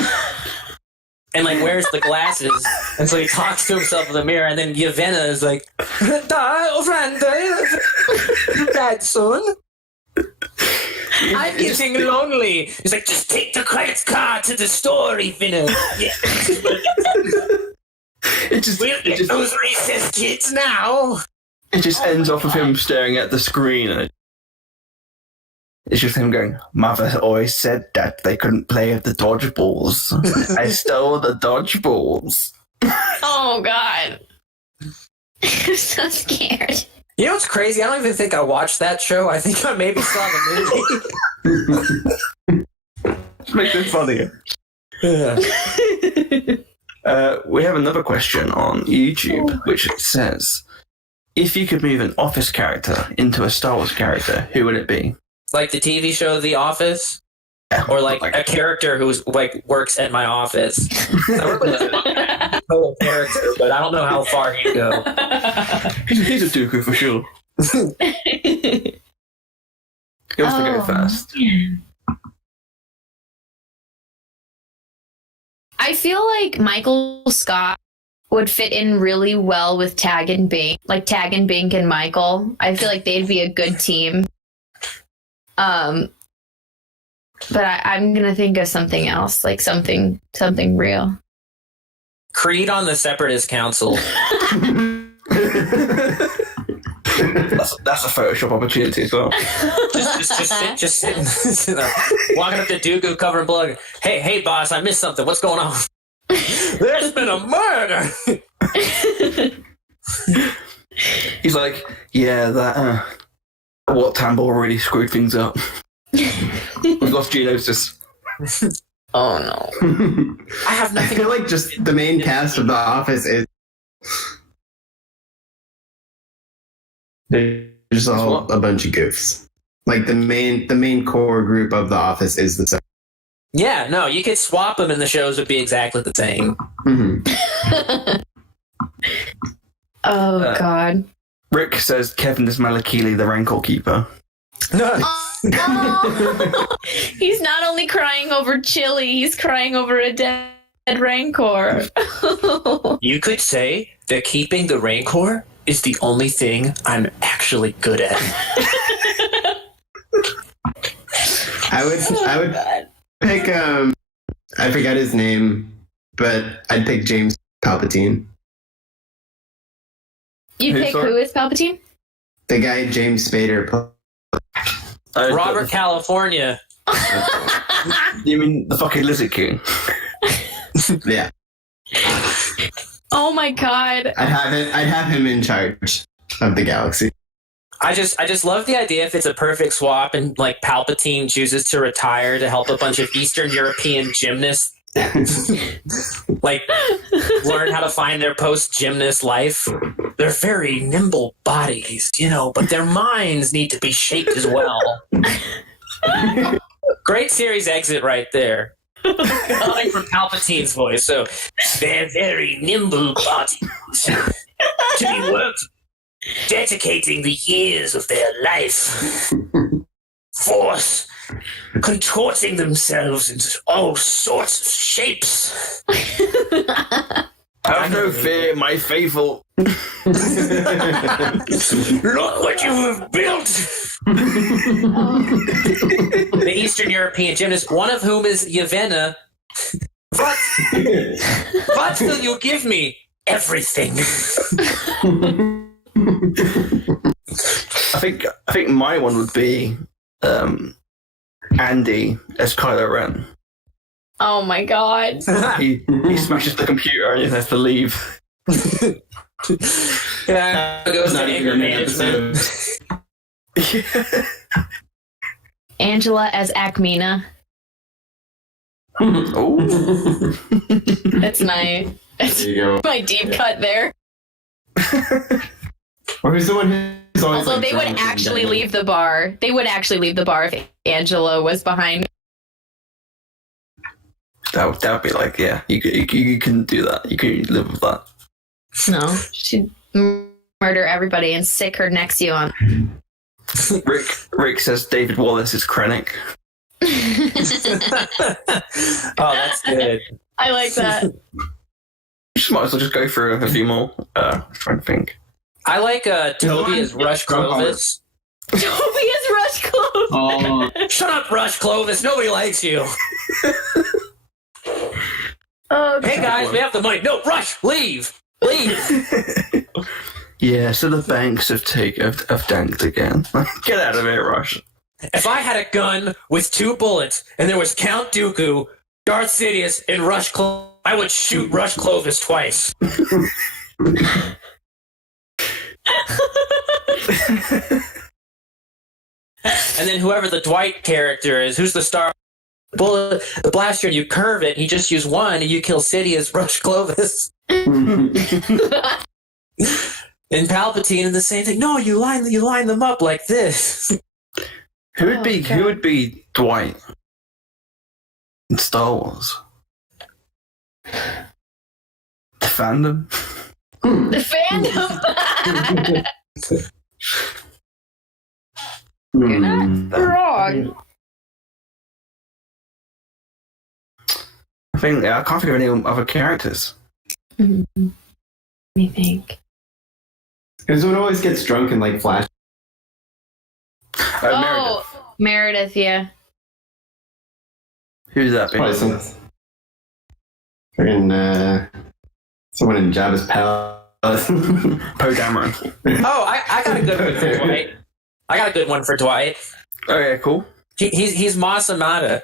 and like wears the glasses, and so he talks to himself in the mirror, and then Yavena is like, "Dad, son, I'm getting lonely." He's like, "Just take the credit card to the store, Yavena." Yeah. We'll get those recess kids now. It just ends off with him staring at the screen. And it's just him going, "Mother always said that they couldn't play with the dodgeballs. I stole the dodgeballs." Oh, God. I'm so scared. You know what's crazy? I don't even think I watched that show. I think I maybe saw the movie. Just makes it funnier. Yeah. We have another question on YouTube, which says, if you could move an Office character into a Star Wars character, who would it be? Like the TV show The Office? Or like a character who's like works at my office. I work with a total character, but I don't know how far he'd go. He's a Dooku for sure. He wants to go fast. I feel like Michael Scott would fit in really well with Tag and Bink. Like Tag and Bink and Michael. I feel like they'd be a good team. But I'm gonna think of something else, like something real. Creed on the Separatist Council. That's a Photoshop opportunity as well. just sitting walking up to Dooku covered in blood. Hey, boss, I missed something. What's going on? There's been a murder. He's like, yeah, that what Tambor really screwed things up. We've lost Geonosis. Oh no. I have nothing. I feel like just the main cast of The Office is there's all a bunch of goofs. Like the main core group of The Office is the same. Yeah, no, you could swap them and the shows would be exactly the same. Mm-hmm. Oh God. Rick says Kevin is Malakili, the Rancor Keeper. No. Oh, he's not only crying over chili, he's crying over a dead Rancor. You could say that keeping the Rancor is the only thing I'm actually good at. I would pick I forgot his name, but I'd pick James Palpatine. You pick who is Palpatine? The guy James Spader. Robert California. You mean the fucking Lizard King? Yeah. Oh my God. I'd have him in charge of the galaxy. I just love the idea if it's a perfect swap and like Palpatine chooses to retire to help a bunch of Eastern European gymnasts like learn how to find their post-gymnast life. They're very nimble bodies, but their minds need to be shaped as well. Great series exit right there. Coming from Palpatine's voice. So they're very nimble bodies to be worked, dedicating the years of their life. Force contorting themselves into all sorts of shapes. Have no fear, my faithful. Look what you have built! The Eastern European gymnast, one of whom is Yevena. What will you give me? Everything. I think my one would be Andy as Kylo Ren. Oh my god. He smashes the computer and he has to leave. Yeah, goes to Not even anger an management. Angela as Akmina. Oh, That's my There you go. my deep cut there. Or who's the one who's always Although like, they would drunk and actually deadly? leave the bar. They would actually leave the bar if Angela was behind. that would be like, yeah, you can do that. You can live with that. No, she'd murder everybody and sick her next you on. Rick says David Wallace is Krennic. Oh, that's good. I like that. Just might as well just go through a few more. Trying to think. I like Toby as Rush Clovis. Toby is Rush Close. Oh, Shut up, Rush Clovis. Nobody likes you. Oh, Hey guys, we have the money. No, Rush, leave. Leave. Yeah, so the banks have danked again. Get out of here, Rush. If I had a gun with 2 bullets and there was Count Dooku, Darth Sidious, and Rush Clovis, I would shoot Rush Clovis twice. And then whoever the Dwight character is, who's the star bullet, the blaster, and you curve it, and you just use one, and you kill Sidious, Rush Clovis. And Palpatine and the same thing. No, you line them up like this. Who would be Dwight in Star Wars? The fandom. the fandom. You're not wrong. I think I can't think of any other characters. Let me think. because one always gets drunk and like flash. Meredith. Meredith, yeah. Who's that? Probably some freaking someone in Jabba's palace. Poe Dameron. Oh, I got a good one for Dwight. I got a good one for Dwight. Oh yeah, cool. He's Mas Amata.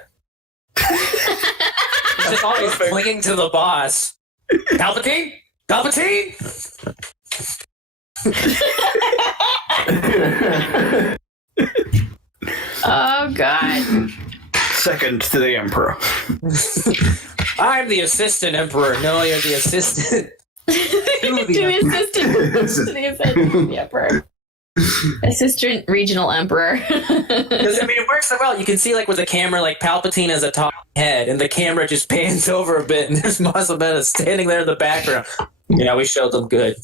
He's just always clinging to the boss. Palpatine? Palpatine? Oh god. Second to the Emperor. I'm the assistant emperor. No, you're the assistant. To the assistant emperor. Assistant regional emperor. Because I mean, it works so well. You can see like with the camera, like Palpatine has a top head, and the camera just pans over a bit, and there's Mos Amata standing there in the background. Yeah, we showed them good.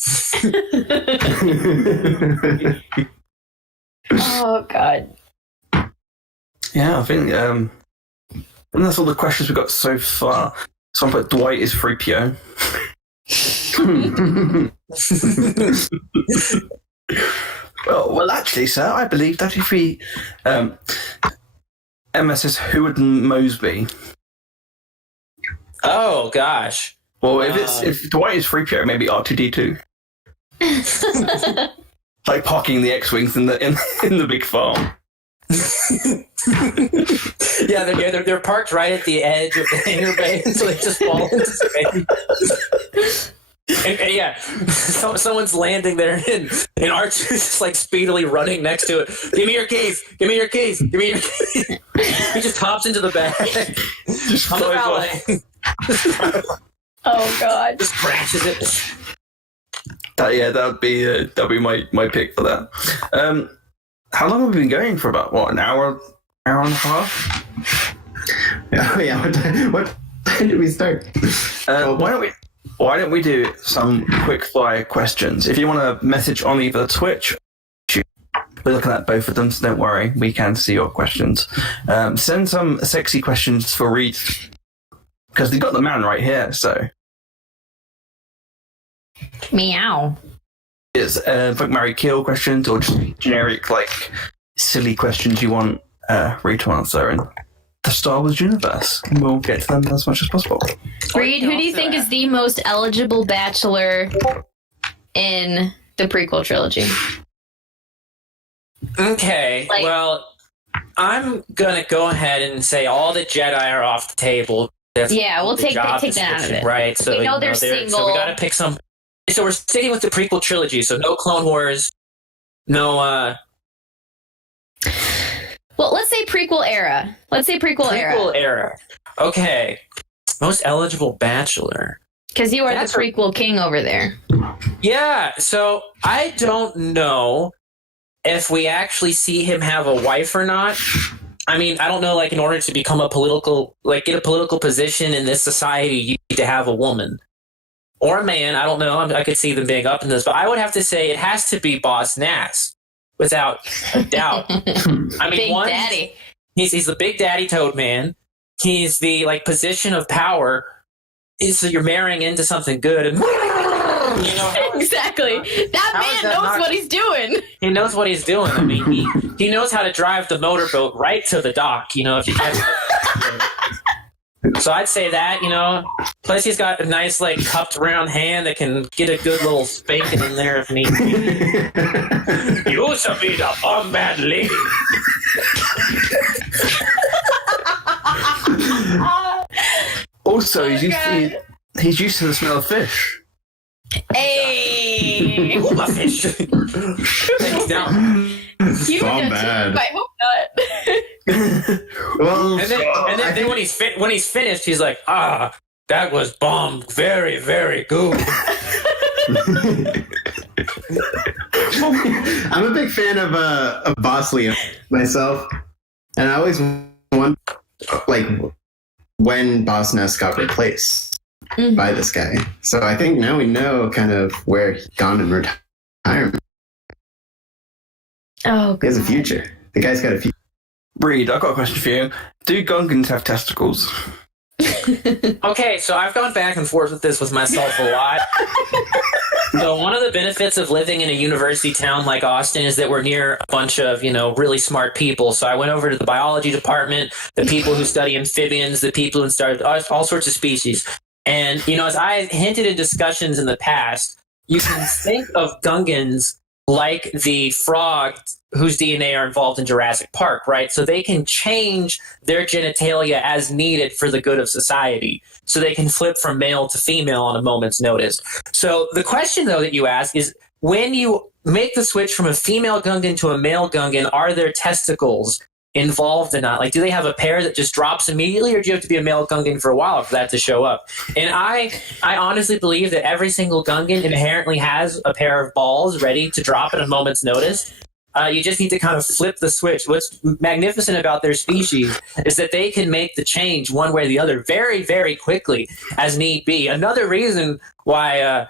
Oh god. Yeah, I think that's all the questions we've got so far. So I put Dwight is 3PO. Well, actually, sir, I believe that if we Emma says who would Mosby? Oh gosh. Well, if Dwight is 3PO, maybe R2D2. Like parking the X-wings in the big farm. Yeah, they're parked right at the edge of the hangar bay, so they just fall into space. And yeah, someone's landing there, and R2's just like speedily running next to it. Give me your keys! Give me your keys! Give me your keys! He just hops into the bag. Just I'm the flies valet. Oh god. Just crashes it. That'd be my pick for that. How long have we been going for? About what, an hour and a half? Yeah. What time did we start? Why don't we do some quick fire questions? If you want to message on either Twitch, we're looking at both of them, so don't worry, we can see your questions. Send some sexy questions for Reed, because we got the man right here. So Meow. It's fuck, marry, kill questions or just generic, like, silly questions you want Reed to answer in the Star Wars universe. And we'll get to them as much as possible. Reed, who do you think is the most eligible bachelor in the prequel trilogy? Okay, Like- well, I'm gonna go ahead and say all the Jedi are off the table. That's Yeah, we'll the take job that out of description, it. right? So We know they're So we single. gotta pick some. So we're sticking with the prequel trilogy. So no Clone Wars, no Well, let's say prequel era. prequel era. Okay, most eligible bachelor. Because you are That's the prequel king over there. Yeah, so I don't know if we actually see him have a wife or not. I mean, I don't know, like, in order to become a political, like, get a political position in this society, you need to have a woman. Or a man, I don't know. I could see them being up in this, but I would have to say it has to be Boss Nass, without a doubt. I mean, Big one, Daddy. he's the Big Daddy Toad Man. He's the, like, position of power. So you're marrying into something good, and Exactly. That How is man that knows not- what he's doing. he knows what he's doing. I mean, he knows how to drive the motorboat right to the dock. If you catch So I'd say that. Plus he's got a nice, like, cupped round hand that can get a good little spanking in there if need be. You should be the bad lady. Also, he's God. he's used to the smell of fish. Hey. Ooh, my fish. Thanks, now. You Bomb know, bad. too. I hope not. Well, And then when he's finished, he's like, that was bomb, very, very good. I'm a big fan of Boss Liam myself, and I always wonder, like, when Boss Ness got replaced by this guy. So I think now we know kind of where he's gone in retirement. Oh, He has a God. future. The guy's got a future. Reed, I've got a question for you. Do Gungans have testicles? Okay, so I've gone back and forth with this with myself a lot. So one of the benefits of living in a university town like Austin is that we're near a bunch of, really smart people. So I went over to the biology department, the people who study amphibians, the people who study all sorts of species. And, as I hinted in discussions in the past, you can think of Gungans like the frogs whose DNA are involved in Jurassic Park, right? So they can change their genitalia as needed for the good of society. So they can flip from male to female on a moment's notice. So the question, though, that you ask is, when you make the switch from a female Gungan to a male Gungan, are there testicles involved or not? Like, do they have a pair that just drops immediately, or do you have to be a male Gungan for a while for that to show up? And I honestly believe that every single Gungan inherently has a pair of balls ready to drop at a moment's notice. You just need to kind of flip the switch. What's magnificent about their species is that they can make the change one way or the other very, very quickly as need be. Another reason why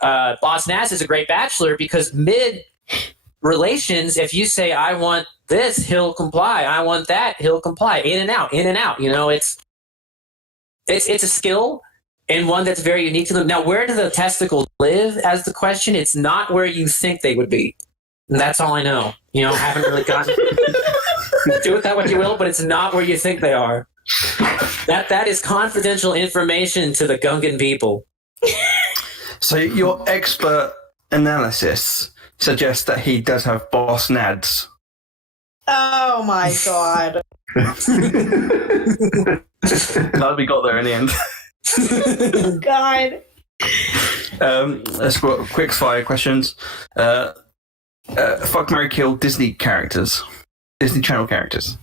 Boss Nass is a great bachelor, because mid-relations, if you say, I want this, he'll comply. I want that, he'll comply. In and out, in and out. It's a skill, and one that's very unique to them. Now, where do the testicles live as the question? It's not where you think they would be. And that's all I know. I haven't really gotten... Do with that what you will, but it's not where you think they are. That is confidential information to the Gungan people. So your expert analysis suggests that he does have boss nads. Oh, my God. Glad we got there in the end. God. Let's go quick fire questions. Fuck, marry, kill Disney characters. Disney Channel characters.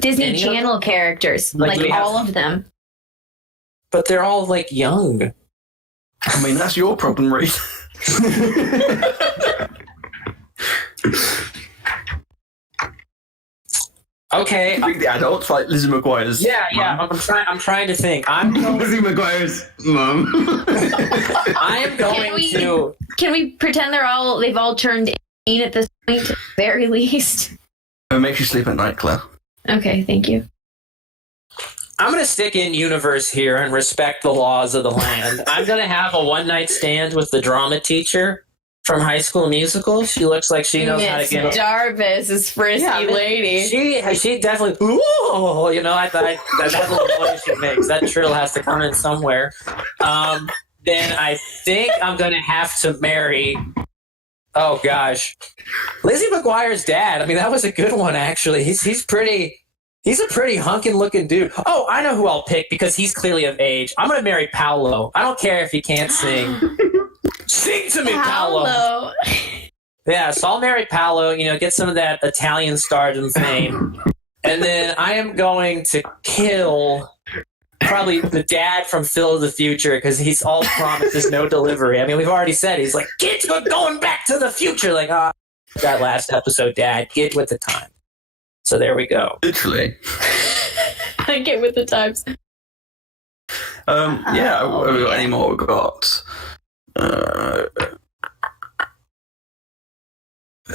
Disney Any of Channel characters. Like, Like we have- all of them. But they're all, like, young. I mean, that's your problem, Reed. Okay. Bring the adults like Lizzie McGuire's. Yeah. mum. I'm trying to think. I'm going Lizzie McGuire's mom. to. Can we pretend they've all turned 18 at this point, at the very least? It makes you sleep at night, Claire. Okay, thank you. I'm going to stick in universe here and respect the laws of the land. I'm going to have a one-night stand with the drama teacher from High School Musical. She looks like she knows how to get... Jarvis is frisky lady. She definitely... Ooh, you know, I thought that little noise she makes. That trill has to come in somewhere. Then I think I'm going to have to marry... Oh, gosh. Lizzie McGuire's dad. I mean, that was a good one, actually. He's a pretty hunkin' looking dude. Oh, I know who I'll pick because he's clearly of age. I'm going to marry Paolo. I don't care if he can't sing. Sing to me, Paolo. Yeah, so I'll marry Paolo, you know, get some of that Italian stardom fame. And then I am going to kill probably the dad from Phil of the Future because he's all promises, no delivery. I mean, we've already said he's like, kids, we're going back to the future. Like, that last episode, Dad, get with the time. So there we go. Literally. I get with the times. Have we got any more? We've got...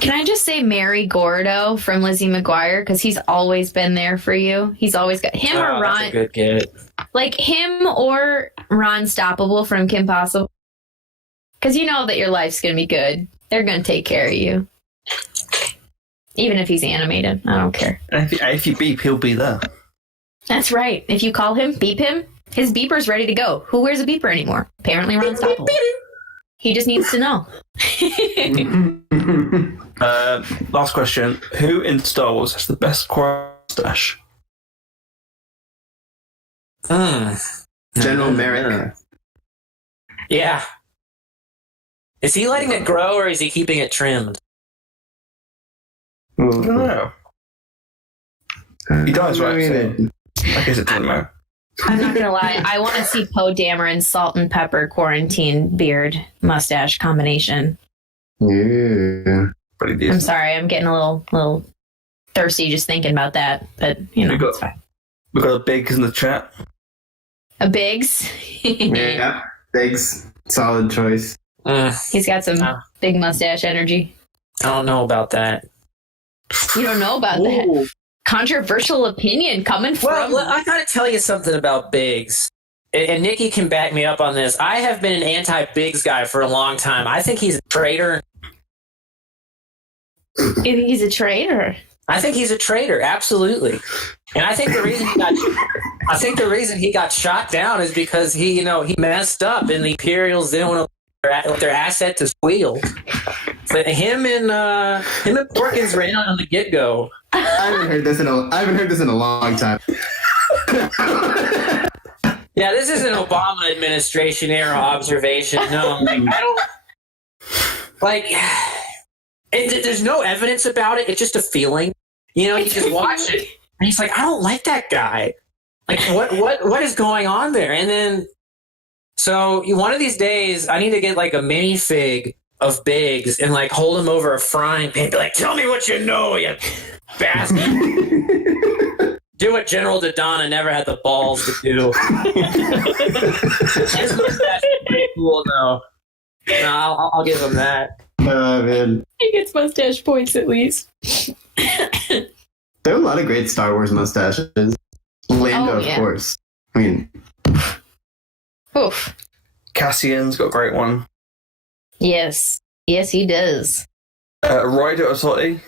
Can I just say Mary Gordo from Lizzie McGuire? Because he's always been there for you. He's always got him or Ron. That's a good get. Like him or Ron Stoppable from Kim Possible. Because you know that your life's going to be good. They're going to take care of you. Even if he's animated. I don't care. And if you beep, he'll be there. That's right. If you call him, beep him, his beeper's ready to go. Who wears a beeper anymore? Apparently Ron Stoppable. He just needs to know. Last question. Who in Star Wars has the best mustache? General Merrick. Yeah. Is he letting it grow or is he keeping it trimmed? I don't know. He does, right? So I guess it doesn't matter. I'm not gonna lie. I want to see Poe Dameron's salt and pepper quarantine beard mustache combination. Yeah. Pretty decent. I'm sorry. I'm getting a little thirsty just thinking about that. But you know, it's fine. We've got a Biggs in the chat. A Biggs. Yeah. Biggs. Solid choice. He's got some big mustache energy. I don't know about that. You don't know about that. Controversial opinion coming from... Well, I gotta tell you something about Biggs. And Nicky can back me up on this. I have been an anti-Biggs guy for a long time. I think he's a traitor. You think he's a traitor? I think he's a traitor, absolutely. And I think the reason he got shot down is because he messed up and the Imperials didn't want to let their asset to squeal. But him and Porkins ran out on the get-go. I haven't heard this in a long time. Yeah, this is an Obama administration era observation. No, there's no evidence about it. It's just a feeling. You know, you just watch it, and he's like, I don't like that guy. Like, what is going on there? And then, so one of these days, I need to get like a minifig of Biggs and like hold him over a frying pan, be like, tell me what you know, you bastard. Do what General Dodonna never had the balls to do. His mustache is pretty cool, though. No, I'll give him that. Oh, man. He gets mustache points at least. There are a lot of great Star Wars mustaches. Lando, of course. I mean... Oof. Cassian's got a great one. Yes. Yes, he does. Ryder Osotti.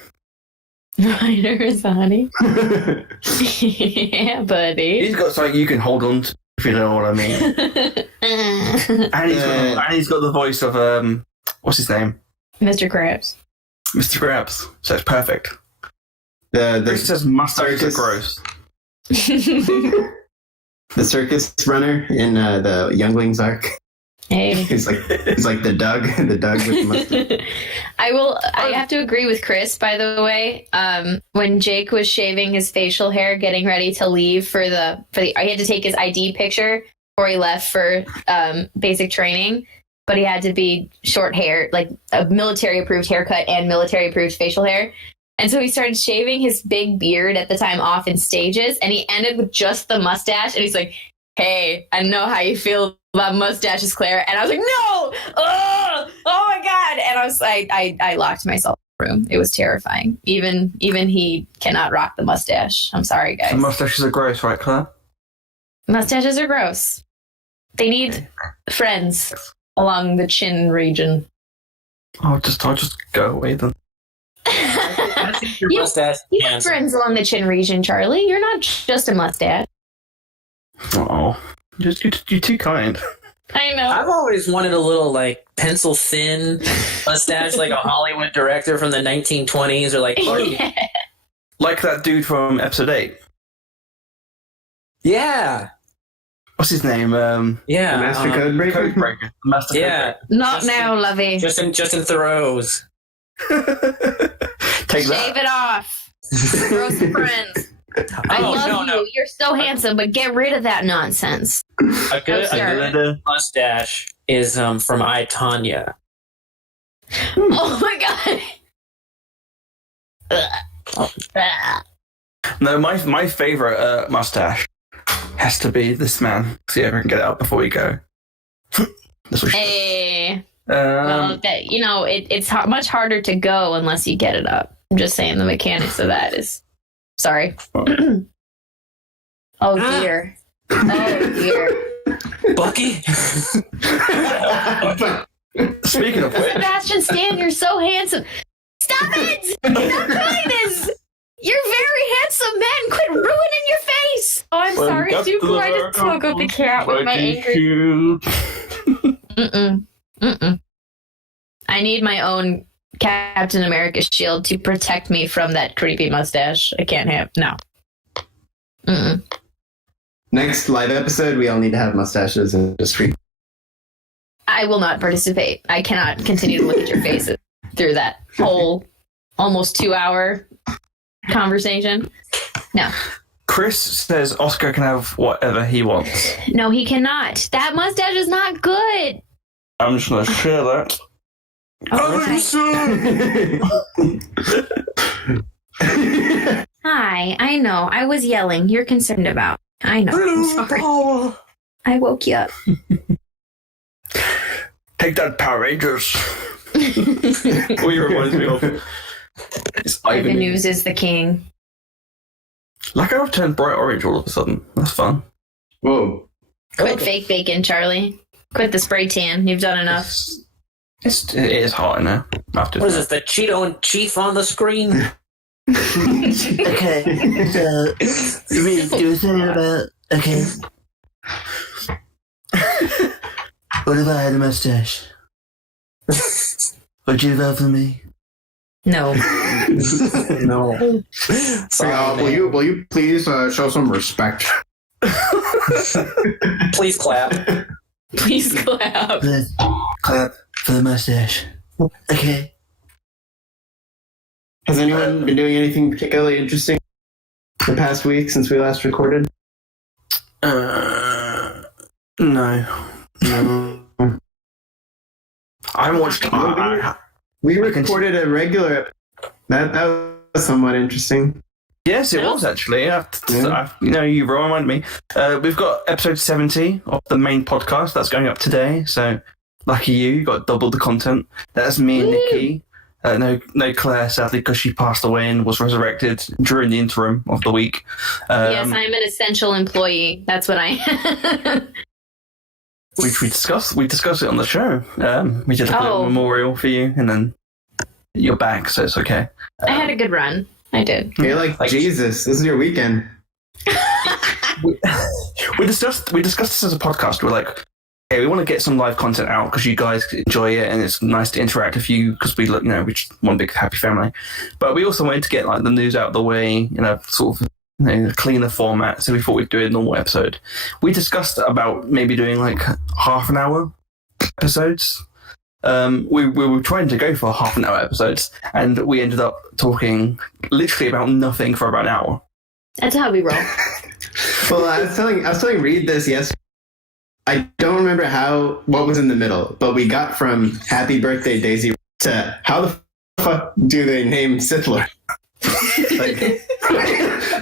Ryder Osotti. Yeah, buddy. He's got something you can hold on to, if you know what I mean. and he's got the voice of, what's his name? Mr. Krabs. Mr. Krabs. So it's perfect. The says mustaches are gross. The circus runner in the Younglings arc. Hey. He's like the Doug with the mustache. I have to agree with Chris, by the way. When Jake was shaving his facial hair, getting ready to leave for the he had to take his ID picture before he left for basic training, but he had to be short hair, like a military approved haircut and military approved facial hair. And so he started shaving his big beard at the time off in stages, and he ended with just the mustache. And he's like, hey, I know how you feel about mustaches, Claire. And I was like, no! Oh my God! And I locked myself in the room. It was terrifying. Even he cannot rock the mustache. I'm sorry, guys. The mustaches are gross, right, Claire? Mustaches are gross. They need friends along the chin region. I'll just go away then. I think your mustache You is have handsome. friends along the chin region, Charlie. You're not just a mustache. Oh, you're too kind. I know. I've always wanted a little like pencil thin mustache, like a Hollywood director from the 1920s, or like Like that dude from episode 8. yeah, What's his name? yeah, Master Codebreaker? Codebreaker. Master yeah. Not Justin- now, Lovey. Justin Thoreau's. Take Shave that. it off. Gross friends. I love you. You're so handsome, but get rid of that nonsense. A good sorry. mustache is from I, Tonya. Oh my god. No, my favorite mustache has to be this man. See if I can get it up before we go. This was Hey. Well, it's much harder to go unless you get it up. I'm just saying the mechanics of that is. Sorry. Oh dear. Oh dear. Bucky. Speaking of which, Sebastian Stan, you're so handsome. Stop it! Stop doing this! You're very handsome, man. Quit ruining your face. Oh, I'm sorry, Super. I just spoke up the cat with my angry. Mm-mm. I need my own Captain America shield to protect me from that creepy mustache. I can't have no. Mm-mm. Next live episode, we all need to have mustaches and just read. I will not participate. I cannot continue to look at your faces through that whole almost 2-hour conversation. No. Chris says Oscar can have whatever he wants. No, he cannot. That mustache is not good. I'm just going to share that. Hi, I know. I was yelling. You're concerned about. I know. I'm sorry. I woke you up. Take that, Power Rangers. What he reminds me of. It's The Ivan. news is the king. Like I've turned bright orange all of a sudden. That's fun. Whoa. Quit fake bacon, Charlie. Quit the spray tan. You've done enough. It is hot now. After What is this? The Cheeto and Chief on the screen? Okay, so really do something about. Okay. What if I had a mustache? Would you vote for me? No. No. Sorry, will you please show some respect? please clap. Please clap. Let's clap for the mustache. Okay. Has anyone been doing anything particularly interesting the past week since we last recorded? No. No. I haven't watched. We recorded a regular. That was somewhat interesting. Yes, it was actually. You reminded me. We've got episode 70 of the main podcast that's going up today. So lucky you got double the content. That's me and Nicky. No Claire, sadly, because she passed away and was resurrected during the interim of the week. Yes, I'm an essential employee. That's what I. Which we discussed it on the show. We did a little memorial for you, and then you're back, so it's okay. I had a good run. I did. You're like Jesus. This is your weekend. We discussed this as a podcast. We're like, hey, we want to get some live content out because you guys enjoy it, and it's nice to interact with you because we we just one big happy family. But we also wanted to get like the news out of the way, sort of a cleaner format. So we thought we'd do a normal episode. We discussed about maybe doing like half an hour episodes. We were trying to go for half an hour episodes, and we ended up talking literally about nothing for about an hour. That's how we roll. Well, I was telling Reed this yesterday. I don't remember what was in the middle, but we got from "Happy Birthday, Daisy" to how the fuck do they name Sith Lord?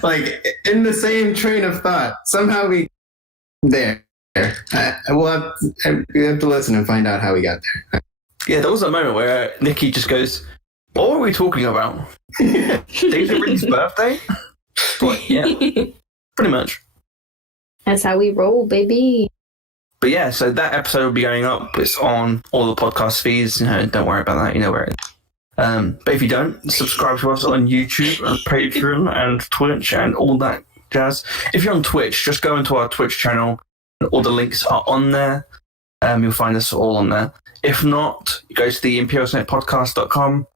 like in the same train of thought. Somehow we there. We have to listen and find out how we got there. Yeah, there was a moment where Nicky just goes, "What were we talking about? Daisy Ridley's birthday?" But, yeah, pretty much. That's how we roll, baby. But yeah, so that episode will be going up. It's on all the podcast feeds. Don't worry about that. You know where it is. But if you don't, subscribe to us on YouTube and Patreon and Twitch and all that jazz. If you're on Twitch, just go into our Twitch channel. All the links are on there. You'll find us all on there. If not, go to the imperialsenatepodcast.com. You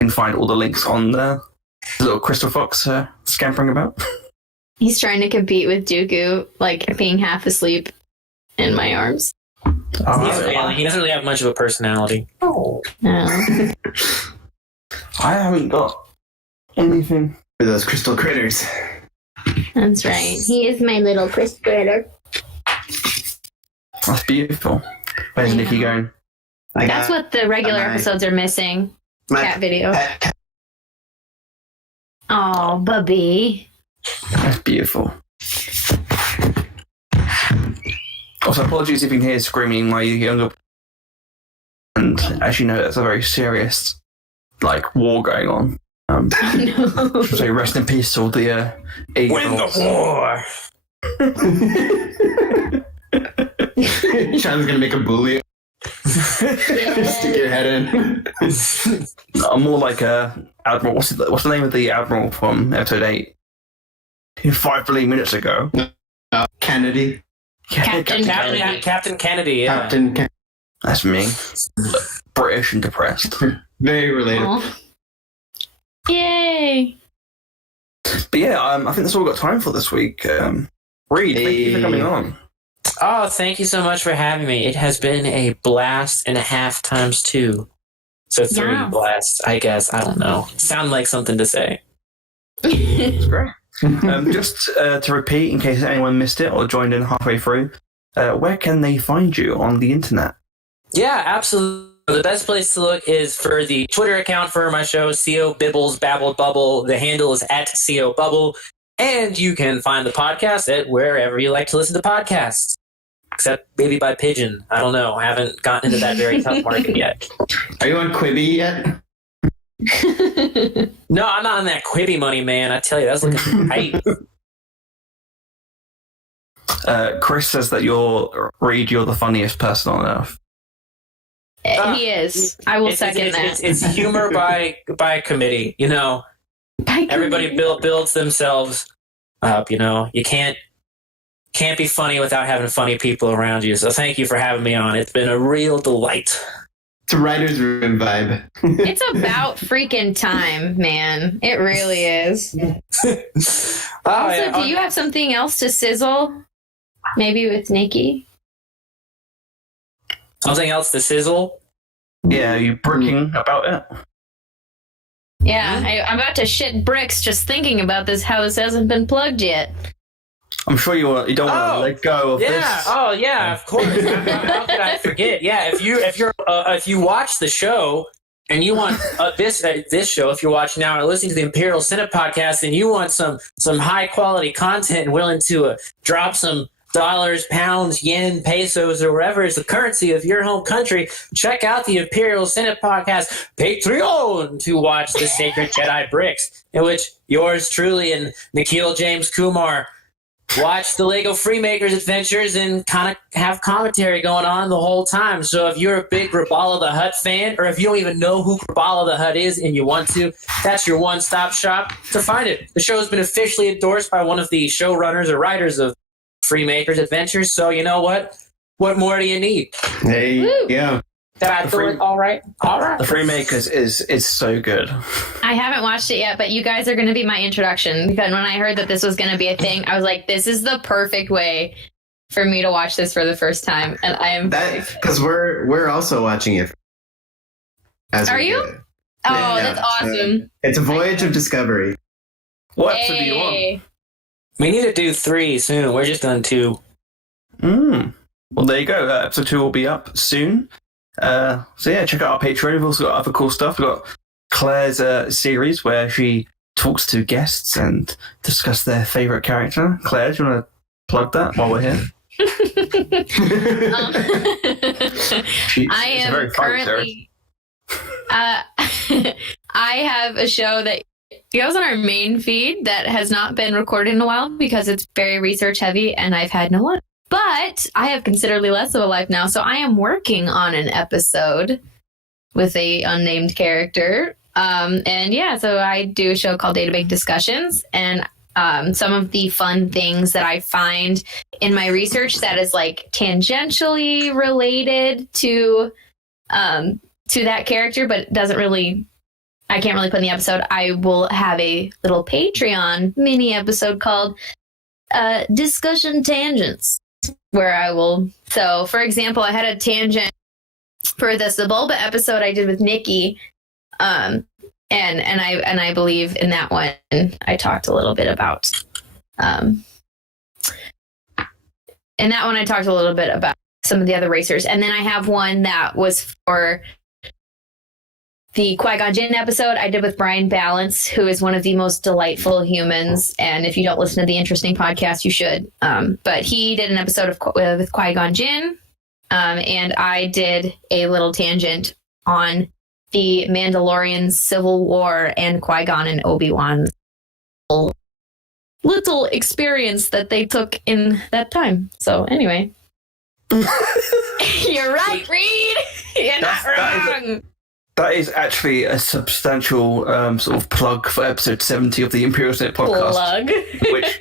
can find all the links on there. The little crystal fox scampering about. He's trying to compete with Dooku, like being half asleep in my arms. He doesn't really have much of a personality. Oh. No. I haven't got anything. For those crystal critters. That's right. He is my little crystal critter. That's beautiful. Where's Nicky going? That's what the regular episodes are missing. Cat video. Oh, Bubby. That's beautiful. Also, apologies if you can hear screaming my younger. And as you know, that's a very serious, war going on. No. So rest in peace to all the Win the war! Sean's gonna make a bully. Stick your head in. I'm more like Admiral. What's the name of the Admiral from episode 8? 5 billion minutes ago. Kennedy. Captain Kennedy. Captain Kennedy, yeah. Captain Kennedy. That's me. British and depressed. Very related. Aw. Yay! But yeah, I think that's all we've got time for this week. Reed, thank you for coming on. Oh, thank you so much for having me. It has been a blast and a half times 2. So 3 Yeah. blasts, I guess. I don't know. Sound like something to say. That's great. Just to repeat, in case anyone missed it or joined in halfway through, where can they find you on the internet? Yeah, absolutely. The best place to look is for the Twitter account for my show, CO Bibbles, Babble, Bubble. The handle is at CO Bubble. And you can find the podcast at wherever you like to listen to podcasts. Except maybe by Pigeon. I don't know. I haven't gotten into that very tough market yet. Are you on Quibi yet? No, I'm not on that Quibi money, man. I tell you, that's looking tight. Chris says that you're the funniest person on earth. He is. I will second that. It's humor by committee. Everybody builds themselves up. You can't be funny without having funny people around you. So thank you for having me on. It's been a real delight. It's a writer's room vibe. It's about freaking time, man. It really is. Do you have something else to sizzle? Maybe with Nicky? Something else to sizzle? Yeah, are you bricking about it? Yeah, I'm about to shit bricks just thinking about this, how this hasn't been plugged yet. I'm sure you don't want to let go of this. Oh yeah, of course. How could I forget? Yeah, if you watch the show and you want this show, if you're watching now and listening to the Imperial Senate podcast, and you want some high quality content and willing to drop some dollars, pounds, yen, pesos, or whatever is the currency of your home country, check out the Imperial Senate podcast Patreon to watch the Sacred Jedi Bricks, in which yours truly and Nikhil James Kumar watch the Lego Freemakers adventures and kind of have commentary going on the whole time. So if you're a big Rabala the Hutt fan, or if you don't even know who Rabala the Hutt is and you want to, that's your one-stop shop to find it. The show has been officially endorsed by one of the showrunners or writers of Freemakers adventures. So you know what? What more do you need? Hey, yeah. Did I do it all right? All right. The Freemakers is so good. I haven't watched it yet, but you guys are going to be my introduction. Because when I heard that this was going to be a thing, I was like, this is the perfect way for me to watch this for the first time. And I am because we're also watching it. Are you? Oh, that's awesome. It's a voyage of discovery. What episode do you want? We need to do 3 soon. We're just on 2. Well, there you go. Episode 2 will be up soon. So yeah, check out our Patreon. We've also got other cool stuff. We've got Claire's series where she talks to guests and discuss their favourite character. Claire, do you want to plug that while we're here? I am currently... I have a show that It goes on our main feed that has not been recorded in a while because it's very research heavy and I've had no luck. But I have considerably less of a life now, so I am working on an episode with a unnamed character. And yeah, so I do a show called Databank Discussions, and some of the fun things that I find in my research that is like tangentially related to that character, but doesn't really, I can't really put in the episode. I will have a little Patreon mini episode called Discussion Tangents, where I will, so for example, I had a tangent for the Bulba episode I did with Nicky. And I believe in that one I talked a little bit about some of the other racers. And then I have one that was for the Qui-Gon Jinn episode I did with Brian Balance, who is one of the most delightful humans. And if you don't listen to the Interesting podcast, you should. But he did an episode with Qui-Gon Jinn. And I did a little tangent on the Mandalorian Civil War and Qui-Gon and Obi-Wan's little experience that they took in that time. So anyway. You're right, Reed. You're not wrong. That is actually a substantial sort of plug for episode 70 of the Imperial Senate podcast. Plug. Which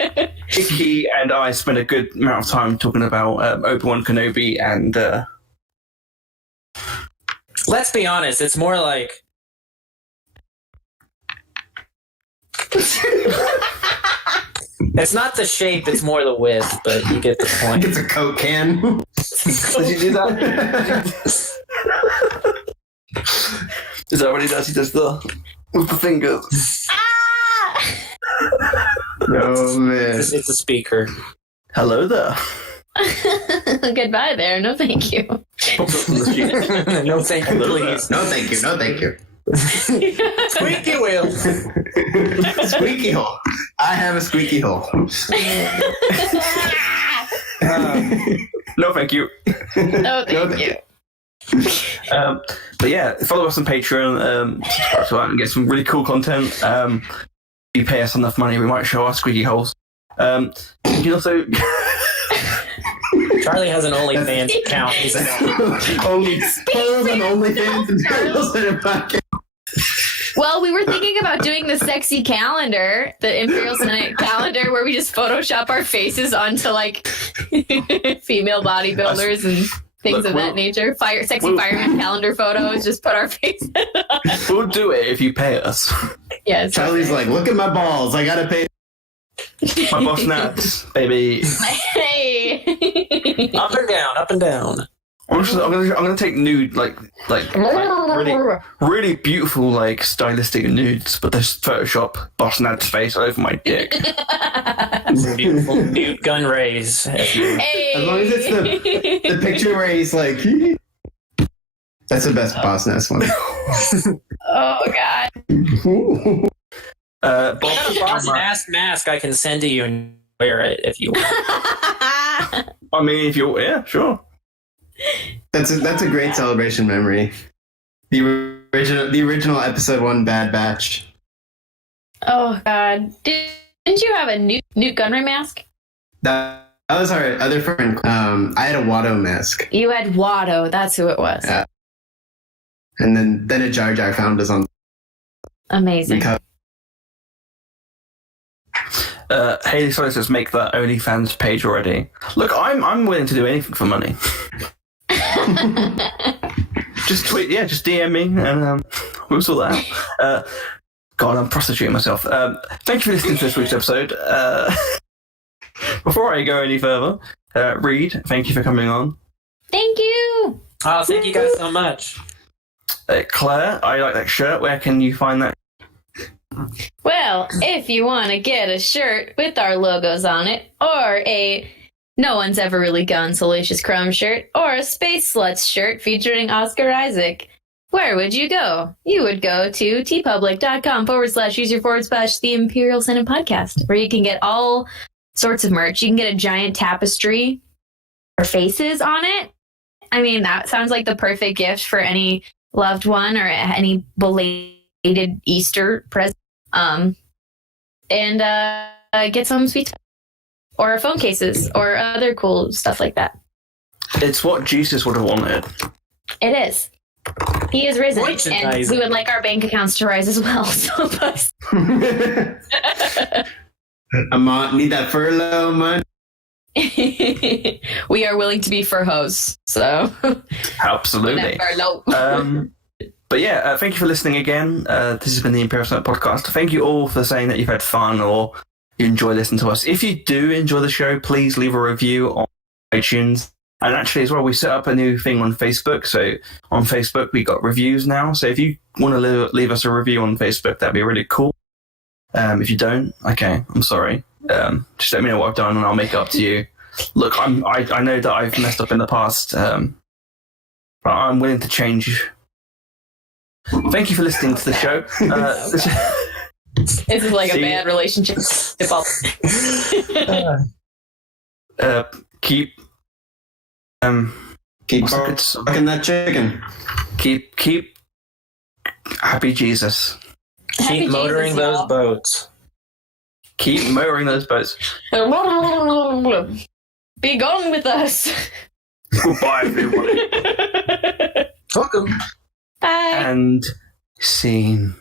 Nicky and I spent a good amount of time talking about Obi-Wan Kenobi and... Let's be honest, it's more like... It's not the shape, it's more the width, but you get the point. It's a Coke can. Did you do that? Is that what he does? He does with the fingers. Oh, man. It's a speaker. Hello there. Goodbye there. No, thank you. No, thank you, please. No, thank you. No, thank you. Squeaky wheel. Squeaky hole. I have a squeaky hole. No, thank you. No, thank you. But yeah, follow us on Patreon, subscribe to that and get some really cool content. If you pay us enough money, we might show our squeaky holes. You can also... Charlie has an OnlyFans account. He's Well, we were thinking about doing the sexy calendar, the Imperial Senate calendar, where we just Photoshop our faces onto like female bodybuilders and things of that nature. Sexy fireman calendar photos. Just put our face. We'll do it if you pay us. Yes. Charlie's like, look at my balls. I gotta pay. My boss nuts, baby. Hey. up and down, up and down. I'm gonna take nude like really, really beautiful like stylistic nudes, but there's Photoshop boss nuts face over my dick. Beautiful nude gun rays. Hey. As long as it's the picture where he's like, that's the best boss nest one. Oh God. I got a boss mask I can send to you and wear it if you want. I mean, if you're, yeah, sure. That's a great celebration memory. The original episode 1 Bad Batch. Oh God! Didn't you have a Newt Gunray mask? That was our other friend. I had a Watto mask. You had Watto. That's who it was. Yeah. And then a Jar Jar found us on. Amazing. Haley Solis says make that OnlyFans page already. Look, I'm willing to do anything for money. Just tweet, yeah, just DM me and we'll sort that out. God, I'm prostituting myself. Thank you for listening to this week's episode. Before I go any further, Reed, thank you for coming on. Thank you. Oh, thank you guys so much. Claire, I like that shirt. Where can you find that? Well, if you want to get a shirt with our logos on it, or a No One's Ever Really Gone Salacious Crumb shirt, or a Space Sluts shirt featuring Oscar Isaac, where would you go? You would go to tpublic.com/user/the Imperial Senate podcast, where you can get all sorts of merch. You can get a giant tapestry or faces on it. I mean, that sounds like the perfect gift for any loved one or any belated Easter present. and get some sweet or phone cases or other cool stuff like that. It's what Jesus would have wanted. It is. He is risen, and Merchandising. we would like our bank accounts to rise as well. So, Need that furlough money. we are willing to be furhos. So, Absolutely. But yeah, thank you for listening again. This has been the Imperial Senate podcast. Thank you all for saying that you've had fun or you enjoy listening to us. If you do enjoy the show, please leave a review on iTunes. And actually, as well, we set up a new thing on Facebook. So on Facebook, we got reviews now. So if you want to leave us a review on Facebook, that'd be really cool. If you don't, okay, I'm sorry. Just let me know what I've done and I'll make it up to you. Look, I know that I've messed up in the past, but I'm willing to change. Thank you for listening to the show. this is like a bad relationship. Keep Fucking that chicken. Keep happy Jesus. Happy Keep motoring Jesus, those y'all. boats. Keep motoring those boats. Be gone with us. Goodbye, everyone. Welcome. Bye. And scene.